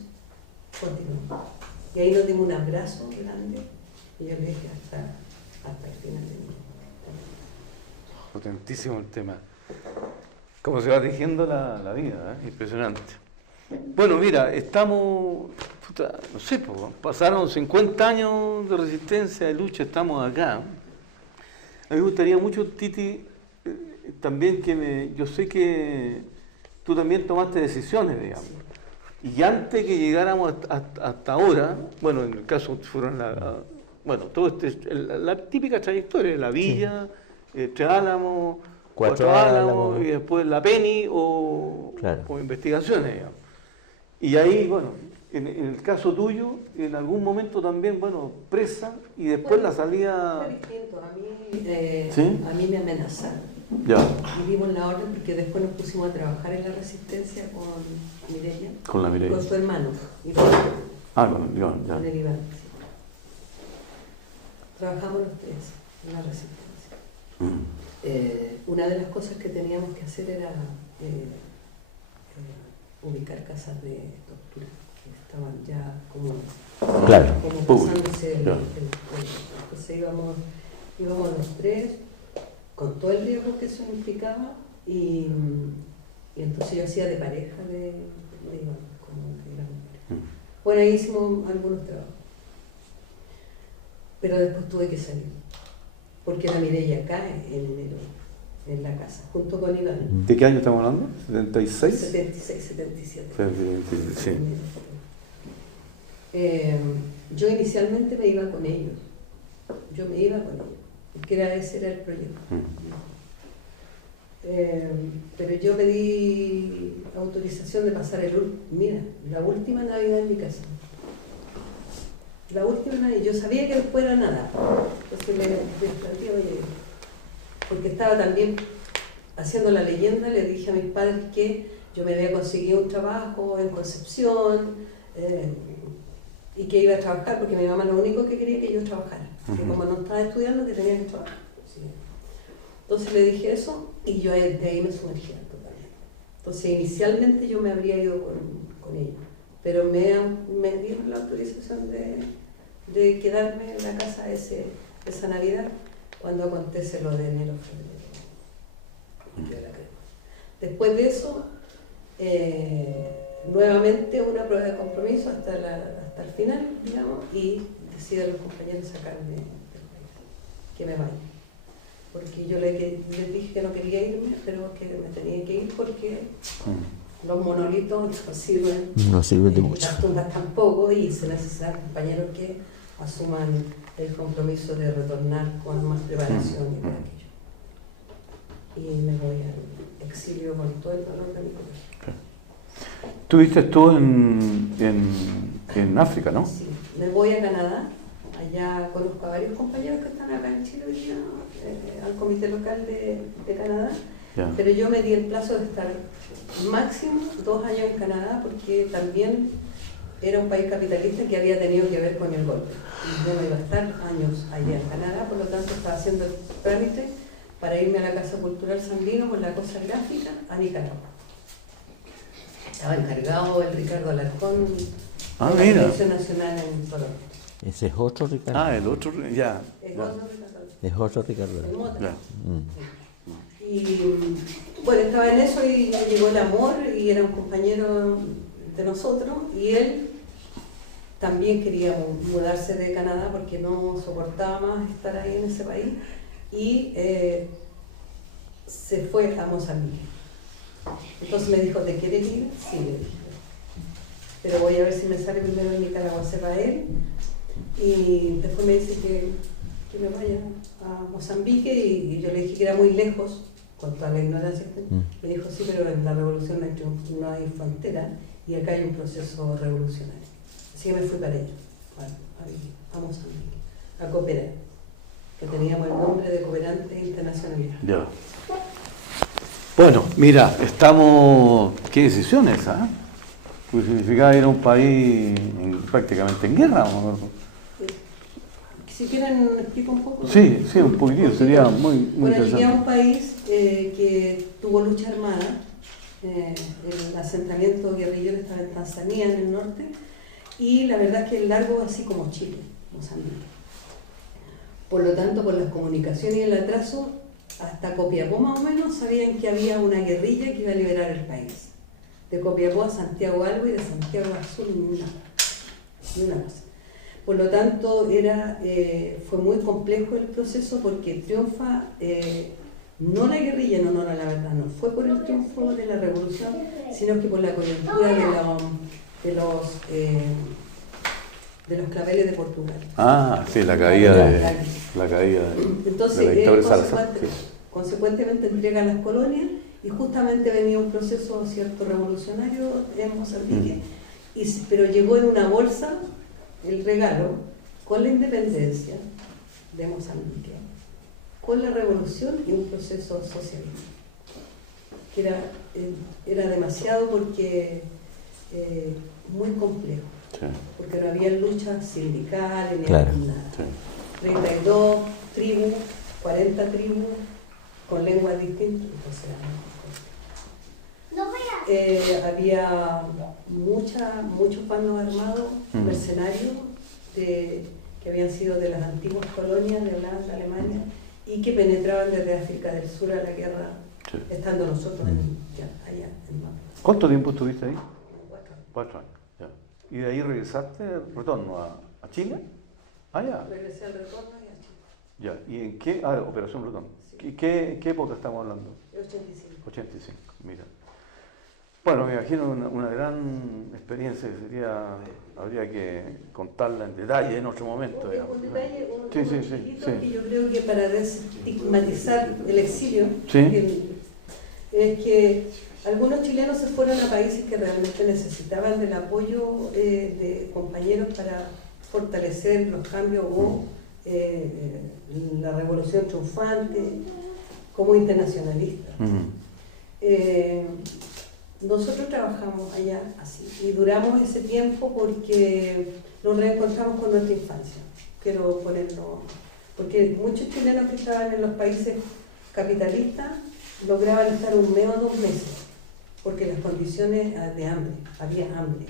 continúa. Y ahí nos dimos un abrazo grande, y yo le dije hasta el final de mi vida. Potentísimo el tema. Cómo se va tejiendo la vida, ¿eh? Impresionante. Bueno, mira, estamos, no sé, pasaron 50 años de resistencia, de lucha, estamos acá. A mí me gustaría mucho, Titi, también yo sé que tú también tomaste decisiones, digamos. Sí. Y antes que llegáramos hasta ahora, bueno, en el caso fueron la típica trayectoria, la Villa, Tres Álamos, Cuatro Álamos, y después la Penny o investigaciones, digamos. Y ahí, bueno, en el caso tuyo, en algún momento también, bueno, presa, y después la salida... Fue distinto. ¿Sí? A mí me amenazaron. Ya. Y dimos la orden porque después nos pusimos a trabajar en la resistencia con Mireia. Con la Mireia. Con su hermano, Iván. Con Iván, ya. Con el Iván, sí. Trabajamos los tres en la resistencia. Una de las cosas que teníamos que hacer era ubicar casas de tortura, que estaban ya como pasándose el entonces íbamos los tres, con todo el riesgo que eso implicaba, y entonces yo hacía de pareja de Iván, como que era mujer. Bueno, ahí hicimos algunos trabajos, pero después tuve que salir, porque la Mireia cae en enero en la casa, junto con Iván. ¿De qué año estamos hablando? ¿76? 76, 77. Sí. Yo inicialmente me iba con ellos, porque ese era el proyecto. Pero yo pedí autorización de pasar la última Navidad en mi casa. La última Navidad, yo sabía que después era nada. Entonces le planteé, oye, porque estaba también haciendo la leyenda, le dije a mis padres que yo me había conseguido un trabajo en Concepción y que iba a trabajar, porque mi mamá lo único que quería que yo trabajara, que como no estaba estudiando, que tenía que trabajar. Sí. Entonces le dije eso y yo de ahí me sumergía totalmente. Entonces inicialmente yo me habría ido con ella, pero me dieron la autorización de quedarme en la casa esa Navidad, cuando acontece lo de enero, febrero. Después de eso, nuevamente una prueba de compromiso hasta el final, digamos, y deciden los compañeros sacarme del país, que me vaya. Porque yo les dije que no quería irme, pero que me tenía que ir porque los monolitos no sirven de mucho. Las tumbas tampoco, y se necesitan compañeros que asuman el compromiso de retornar con más preparación y todo aquello. Y me voy al exilio con todo el valor de mi corazón. Estuviste tú en África, ¿no? Sí, me voy a Canadá. Allá conozco a varios compañeros que están acá en Chile hoy día, al comité local de Canadá. Ya. Pero yo me di el plazo de estar máximo 2 años en Canadá porque también era un país capitalista que había tenido que ver con el golpe. Y yo no iba a estar años allá en Canadá, por lo tanto estaba haciendo el trámite para irme a la Casa Cultural Sandino con la cosa gráfica a Nicaragua. Estaba encargado el Ricardo Alarcón de la mira. Dirección Nacional en Toronto. Ese es otro Ricardo. Ah, el otro, ya. Es ya. otro Ricardo. Es otro Ricardo. El Mota. Ya. Y bueno, estaba en eso y llegó el amor y era un compañero de nosotros y él también quería mudarse de Canadá porque no soportaba más estar ahí en ese país y se fue a Mozambique. Entonces me dijo, ¿te quieres ir? Sí, le dije. Pero voy a ver si me sale primero en Nicaragua, se va él. Y después me dice que me vaya a Mozambique y yo le dije que era muy lejos, con toda la ignorancia. Me dijo, sí, pero en la revolución no hay frontera y acá hay un proceso revolucionario. Así que me fui para allá, a Mozambique, a cooperar, que teníamos el nombre de Cooperante Internacionalidad. Ya. Bueno, mira, estamos... ¿Qué decisión es esa? Pues significaba ir a un país prácticamente en guerra. ¿No? Si quieren, explico un poco. Sí, un poquitito, sería muy bueno, interesante. llegué a un país que tuvo lucha armada. El asentamiento guerrillero estaba en Tanzania, en el norte, y la verdad es que es largo así como Chile, Mozambique. Por lo tanto, por las comunicaciones y el atraso, hasta Copiapó más o menos sabían que había una guerrilla que iba a liberar el país. De Copiapó a Santiago Albo y de Santiago al sur ni una cosa. Por lo tanto, fue muy complejo el proceso porque triunfa no la guerrilla en honor a la verdad, no fue por el triunfo de la revolución, sino que por la coyuntura de los claveles de Portugal. Ah, sí, la caída de Entonces, de la dictadura de Salazar. consecuentemente entregan las colonias y justamente venía un proceso cierto revolucionario en Mozambique, pero llegó en una bolsa el regalo con la independencia de Mozambique, con la revolución y un proceso socialista, que era demasiado porque muy complejo, Sí. porque no había luchas sindicales ni Claro. nada. Sí. 32 tribus, 40 tribus con lenguas distintas, entonces había muchos bandos armados, mercenarios que habían sido de las antiguas colonias de Holanda, Alemania, y que penetraban desde África del Sur a la guerra, Sí. estando nosotros allá en Mapa. ¿Cuánto tiempo estuviste ahí? 4 años. 4 años. Ya. ¿Y de ahí regresaste, retorno a Chile? Ah, ya. Regresé al retorno y a Chile. Ya. ¿Y en qué? Ah, Operación Plutón. ¿Qué época estamos hablando? 85. 85, mira. Bueno, me imagino una gran experiencia que habría que contarla en detalle en otro momento. Un detalle, Sí. que yo creo que para desestigmatizar el exilio, Sí. es que algunos chilenos se fueron a países que realmente necesitaban del apoyo de compañeros para fortalecer los cambios o la revolución triunfante como internacionalistas. Nosotros trabajamos allá así y duramos ese tiempo porque nos reencontramos con nuestra infancia. Quiero ponerlo, porque muchos chilenos que estaban en los países capitalistas lograban estar 1 mes o 2 meses, porque las condiciones de hambre, había hambre.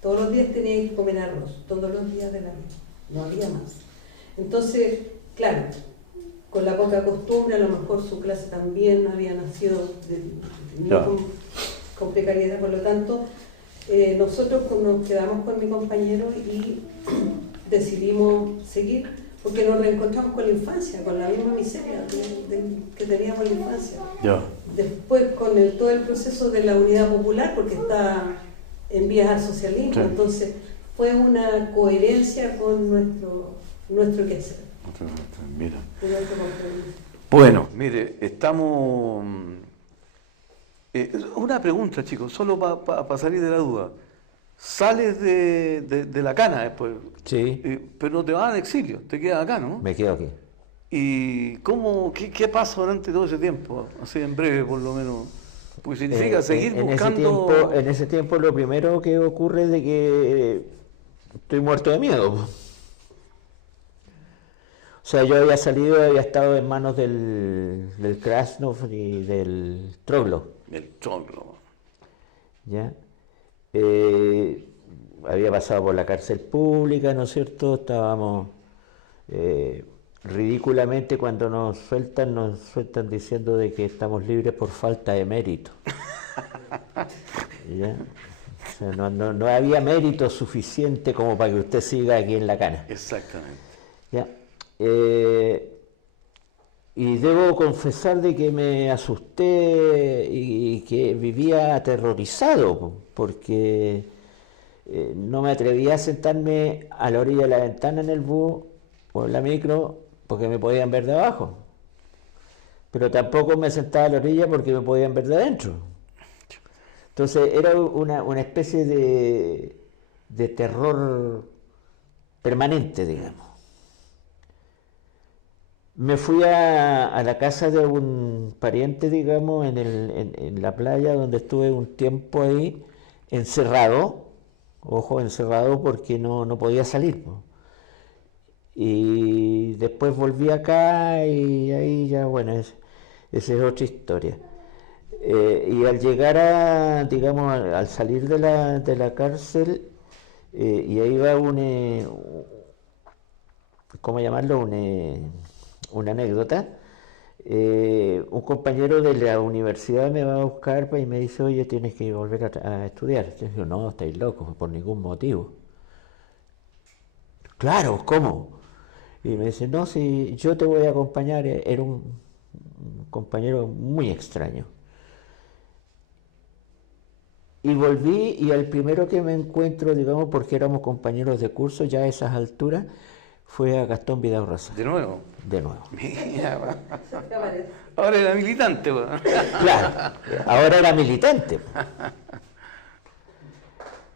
Todos los días tenían que comer arroz, todos los días de la vida, no había más. Entonces, claro, con la poca costumbre, a lo mejor su clase también había nacido con precariedad, por lo tanto, nosotros nos quedamos con mi compañero y decidimos seguir, porque nos reencontramos con la infancia, con la misma miseria que teníamos en la infancia. Ya. Después con todo el proceso de la unidad popular, porque está en vías al socialismo, Sí. entonces fue una coherencia con nuestro quehacer. Mira. Con nuestro compromiso. Bueno, mire, estamos Una pregunta, chicos, solo para salir de la duda. Sales de la cana después, Sí, pero no te vas al exilio, te quedas acá, ¿no? me quedo aquí. ¿Y qué pasa durante todo ese tiempo? Así en breve, por lo menos. Pues significa seguir buscando... En ese tiempo lo primero que ocurre es de que estoy muerto de miedo. Po. O sea, yo había salido, había estado en manos del Krasnov y del Troglo. El choclo. ¿Ya? Había pasado por la cárcel pública, ¿no es cierto? Estábamos ridículamente cuando nos sueltan diciendo de que estamos libres por falta de mérito. ¿Ya? O sea, no había mérito suficiente como para que usted siga aquí en la cana. Exactamente. ¿Ya? Y debo confesar de que me asusté y que vivía aterrorizado, porque no me atrevía a sentarme a la orilla de la ventana en el bus o en la micro porque me podían ver de abajo. Pero tampoco me sentaba a la orilla porque me podían ver de adentro. Entonces era una especie de terror permanente, digamos. Me fui a la casa de un pariente, digamos, en la playa, donde estuve un tiempo ahí encerrado, ojo, encerrado porque no podía salir. Po. Y después volví acá y ahí ya, bueno, esa es otra historia. Y al llegar digamos, al salir de la cárcel, y ahí va ¿cómo llamarlo? Una anécdota. Un compañero de la universidad me va a buscar y me dice, oye, tienes que volver a estudiar. Yo digo, no, estáis locos, por ningún motivo. Claro, ¿cómo? Y me dice, no, si yo te voy a acompañar. Era un compañero muy extraño. Y volví y al primero que me encuentro, digamos, porque éramos compañeros de curso ya a esas alturas, fue a Gastón Vidaurraza. ¿De nuevo? De nuevo. Mira, ahora era militante. Claro, ahora era militante.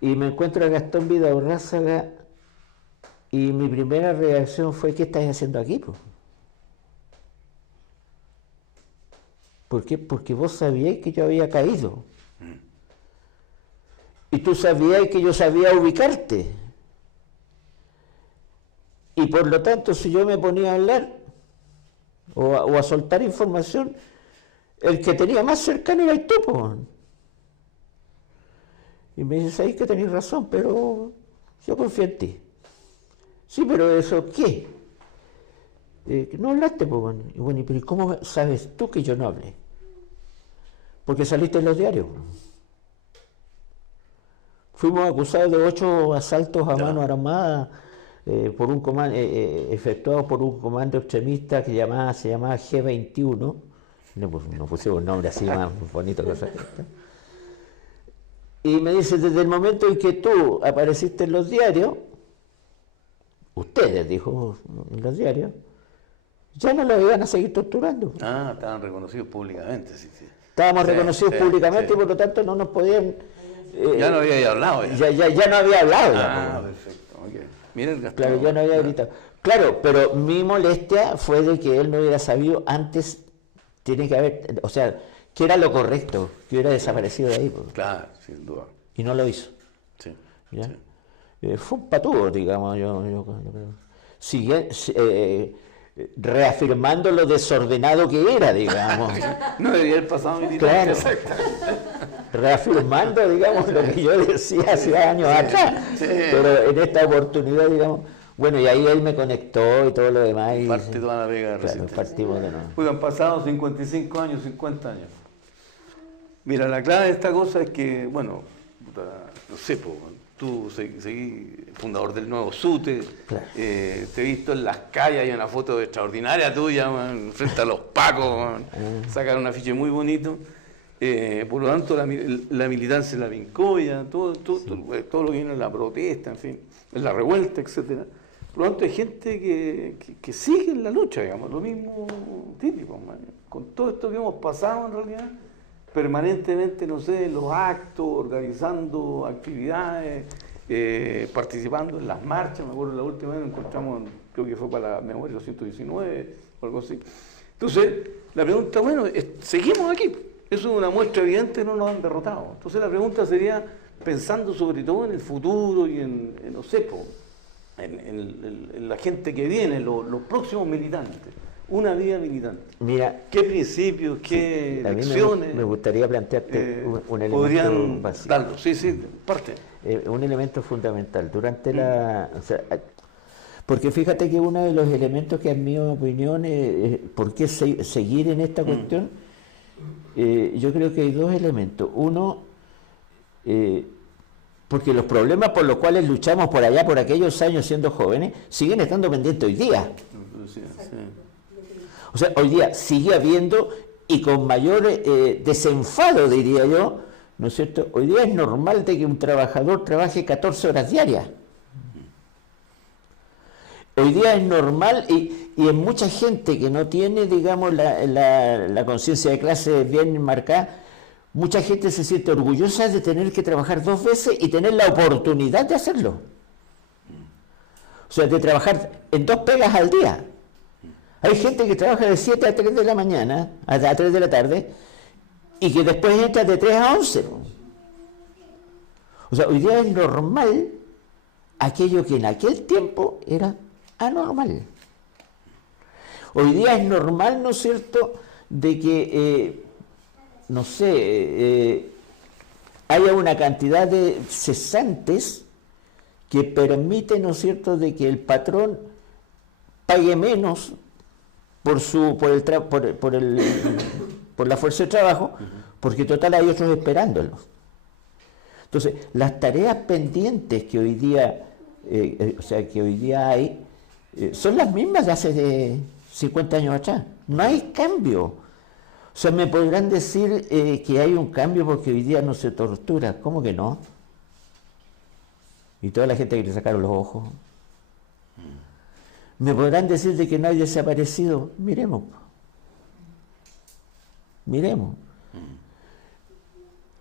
Y me encuentro a Gastón Vidaurraza y mi primera reacción fue, ¿qué estáis haciendo aquí? Po? ¿Por qué? Porque vos sabíais que yo había caído. Y tú sabías que yo sabía ubicarte. Y por lo tanto, si yo me ponía a hablar o a soltar información, el que tenía más cercano era el topo. Y me dice, ¿sabes que tenés razón? Pero yo confío en ti. Sí, pero ¿eso qué? No hablaste, pues. Y bueno, pero ¿cómo sabes tú que yo no hablé? Porque saliste en los diarios. Fuimos acusados de 8 asaltos a mano armada por un comando efectuados por un comando extremista que se llamaba G21. No pusimos un nombre así más bonito que eso. Y me dice, desde el momento en que tú apareciste en los diarios, ustedes, dijo, en los diarios, ya no lo iban a seguir torturando. Ah, estaban reconocidos públicamente, sí. Estábamos reconocidos públicamente y por lo tanto no nos podían... ya no había hablado. Ya no había hablado. Perfecto. Okay. Mira el Gastón. Claro, ya no había gritado. Claro, pero mi molestia fue de que él no hubiera sabido antes, tiene que haber, o sea, que era lo correcto, que hubiera desaparecido de ahí. Pues. Claro, sin duda. Y no lo hizo. Sí. ¿Ya? Sí. Fue un patudo, digamos, yo creo. Reafirmando lo desordenado que era, digamos. No debía haber pasado militar. Claro. Reafirmando, digamos, lo que yo decía hace años atrás. Sí. Pero en esta oportunidad, digamos, bueno, y ahí él me conectó y todo lo demás. Y parte toda la vega de resistencia. Partimos de nuevo. Pues han pasado 55 años, 50 años. Mira, la clave de esta cosa es que, bueno, no sé, tú seguí fundador del nuevo SUTE, claro. Te he visto en las calles, hay una foto extraordinaria tuya, man, frente a los pacos, sacan un afiche muy bonito. Por lo tanto, la militancia, la vincoya, todo lo que viene en la protesta, en fin, en la revuelta, etcétera. Por lo tanto, hay gente que sigue en la lucha, digamos, lo mismo típico, man. Con todo esto que hemos pasado, en realidad, permanentemente, no sé, en los actos, organizando actividades, participando en las marchas. Me acuerdo la última vez nos encontramos, creo que fue para la memoria 219 o algo así. Entonces, la pregunta, bueno, seguimos aquí. Eso es una muestra evidente, no nos han derrotado. Entonces la pregunta sería, pensando sobre todo en el futuro y en no sé, en la gente que viene, los próximos militantes, una vida militante. Mira, ¿qué principios, qué lecciones me gustaría plantearte un elemento podrían básico? darlo? Sí, parte. Un elemento fundamental. Durante o sea, porque fíjate que uno de los elementos que en mi opinión es por qué seguir en esta cuestión, yo creo que hay dos elementos. Uno, porque los problemas por los cuales luchamos por allá, por aquellos años siendo jóvenes, siguen estando pendientes hoy día. O sea, hoy día sigue habiendo, y con mayor desenfado, diría yo, ¿no es cierto? Hoy día es normal de que un trabajador trabaje 14 horas diarias. Hoy día es normal, y en mucha gente que no tiene, digamos, la conciencia de clase bien marcada, mucha gente se siente orgullosa de tener que trabajar 2 veces y tener la oportunidad de hacerlo. O sea, de trabajar en 2 pegas al día. Hay gente que trabaja de 7 a 3 de la mañana, a 3 de la tarde, y que después entra de 3 a 11. O sea, hoy día es normal aquello que en aquel tiempo era anormal. Hoy día es normal, ¿no es cierto?, de que, no sé, haya una cantidad de cesantes que permite, ¿no es cierto?, de que el patrón pague menos por la fuerza de trabajo, porque total hay otros esperándolo. Entonces, las tareas pendientes que hoy día, hay, son las mismas de hace 50 años atrás. No hay cambio. O sea, me podrán decir que hay un cambio porque hoy día no se tortura. ¿Cómo que no? Y toda la gente que le sacaron los ojos. Me podrán decir de que no hay desaparecido. Miremos.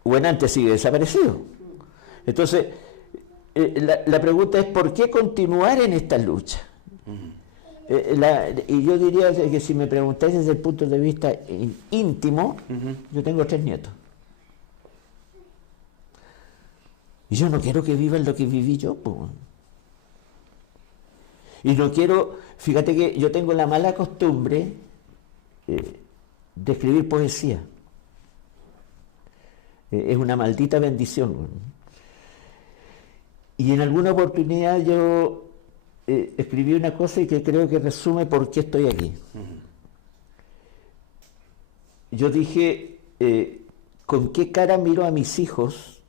O en antes sigue desaparecido. Entonces, la pregunta es, ¿por qué continuar en esta lucha? Y yo diría que si me preguntáis desde el punto de vista íntimo, yo tengo 3 nietos. Y yo no quiero que vivan lo que viví yo, pues. Y no quiero, fíjate que yo tengo la mala costumbre de escribir poesía. Es una maldita bendición. Y en alguna oportunidad yo escribí una cosa y que creo que resume por qué estoy aquí. Yo dije, ¿con qué cara miro a mis hijos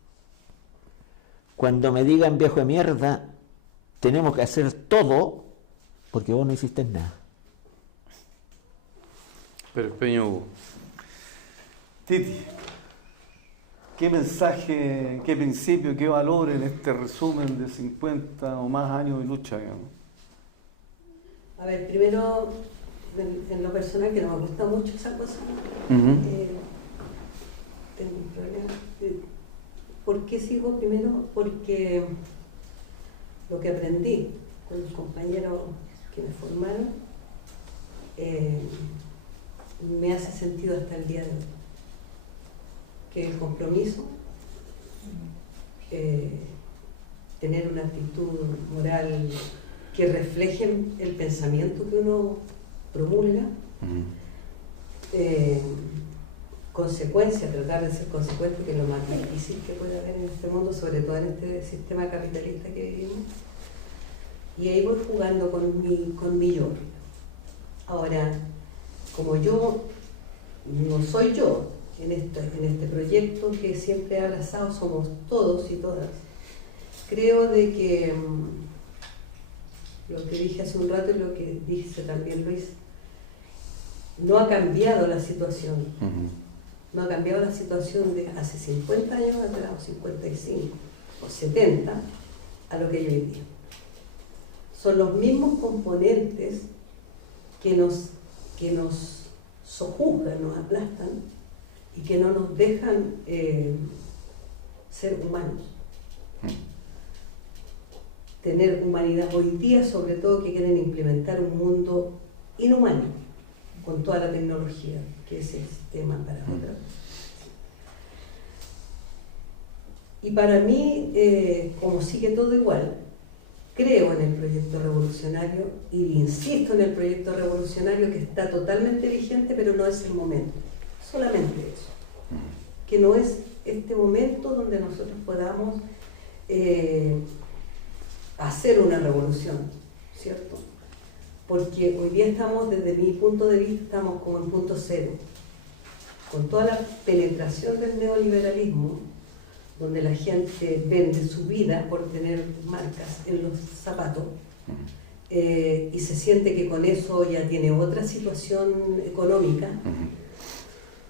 cuando me digan, viejo de mierda, tenemos que hacer todo porque vos no hiciste nada? Pero Peña Hugo. Titi, ¿qué mensaje, qué principio, qué valor en este resumen de 50 o más años de lucha, digamos? A ver, primero, en lo personal, que no me gusta mucho esa cosa, tengo un problema. ¿Por qué sigo? Primero, porque lo que aprendí con los compañeros que me formaron me hace sentido hasta el día de hoy. Que el compromiso, tener una actitud moral que refleje el pensamiento que uno promulga, consecuencia, tratar de ser consecuente, que es lo más difícil que puede haber en este mundo, sobre todo en este sistema capitalista que vivimos. Y ahí voy jugando con mi yo. Ahora, como yo no soy yo en este proyecto que siempre ha abrazado, somos todos y todas, creo de que lo que dije hace un rato y lo que dice también Luis, no ha cambiado la situación. No ha cambiado la situación de hace 50 años atrás, o 55, o 70, a lo que hay hoy día. Son los mismos componentes que nos sojuzgan, nos aplastan, y que no nos dejan ser humanos. Tener humanidad hoy día, sobre todo que quieren implementar un mundo inhumano con toda la tecnología, que ese es tema para otra. Y para mí, como sigue todo igual, creo en el proyecto revolucionario y insisto en el proyecto revolucionario que está totalmente vigente, pero no es el momento. Solamente eso. Que no es este momento donde nosotros podamos hacer una revolución, ¿cierto? Porque hoy día estamos, desde mi punto de vista, estamos como en punto cero. Con toda la penetración del neoliberalismo, donde la gente vende su vida por tener marcas en los zapatos, y se siente que con eso ya tiene otra situación económica,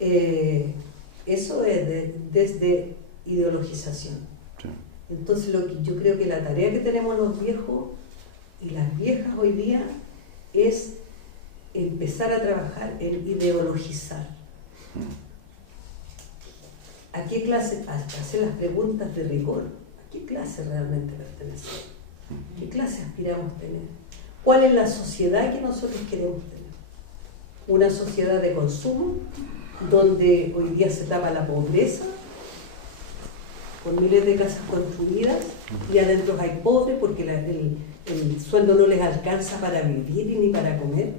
eso es desde ideologización. Sí. Entonces yo creo que la tarea que tenemos los viejos y las viejas hoy día es empezar a trabajar en ideologizar. ¿A qué clase? A hacer las preguntas de rigor. ¿A qué clase realmente pertenecemos? ¿Qué clase aspiramos a tener? ¿Cuál es la sociedad que nosotros queremos tener? ¿Una sociedad de consumo, donde hoy día se tapa la pobreza, con miles de casas construidas, y adentro hay pobres porque el sueldo no les alcanza para vivir y ni para comer?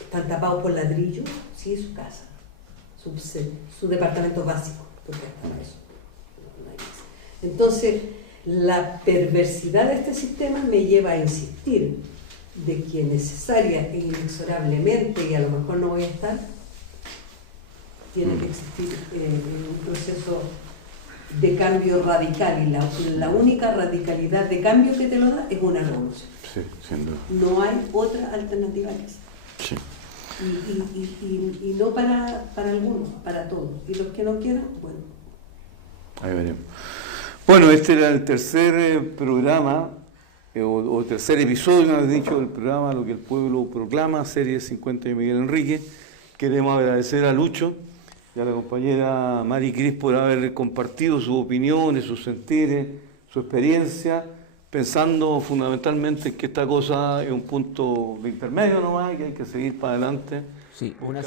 Están tapados por ladrillo, sí, su casa. Su departamento básico, porque hasta eso no hay más. Entonces, la perversidad de este sistema me lleva a insistir de que necesaria e inexorablemente, y a lo mejor no voy a estar, tiene que existir un proceso de cambio radical, y la única radicalidad de cambio que te lo da es una revolución. Sí, sin duda. No hay otra alternativa que esa. Sí. Y no para algunos, para todos. Y los que no quieran, bueno. Ahí veremos. Bueno, este era el tercer programa, o tercer episodio, mejor dicho, del programa Lo que el pueblo proclama, serie 50 de Miguel Enrique. Queremos agradecer a Lucho y a la compañera Mari Cris por haber compartido sus opiniones, sus sentires, su experiencia, pensando fundamentalmente que esta cosa es un punto de intermedio nomás, que hay que seguir para adelante. Sí, una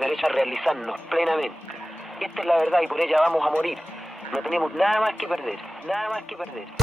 derecho a realizarnos plenamente. Esta es la verdad y por ella vamos a morir. No tenemos nada más que perder, nada más que perder.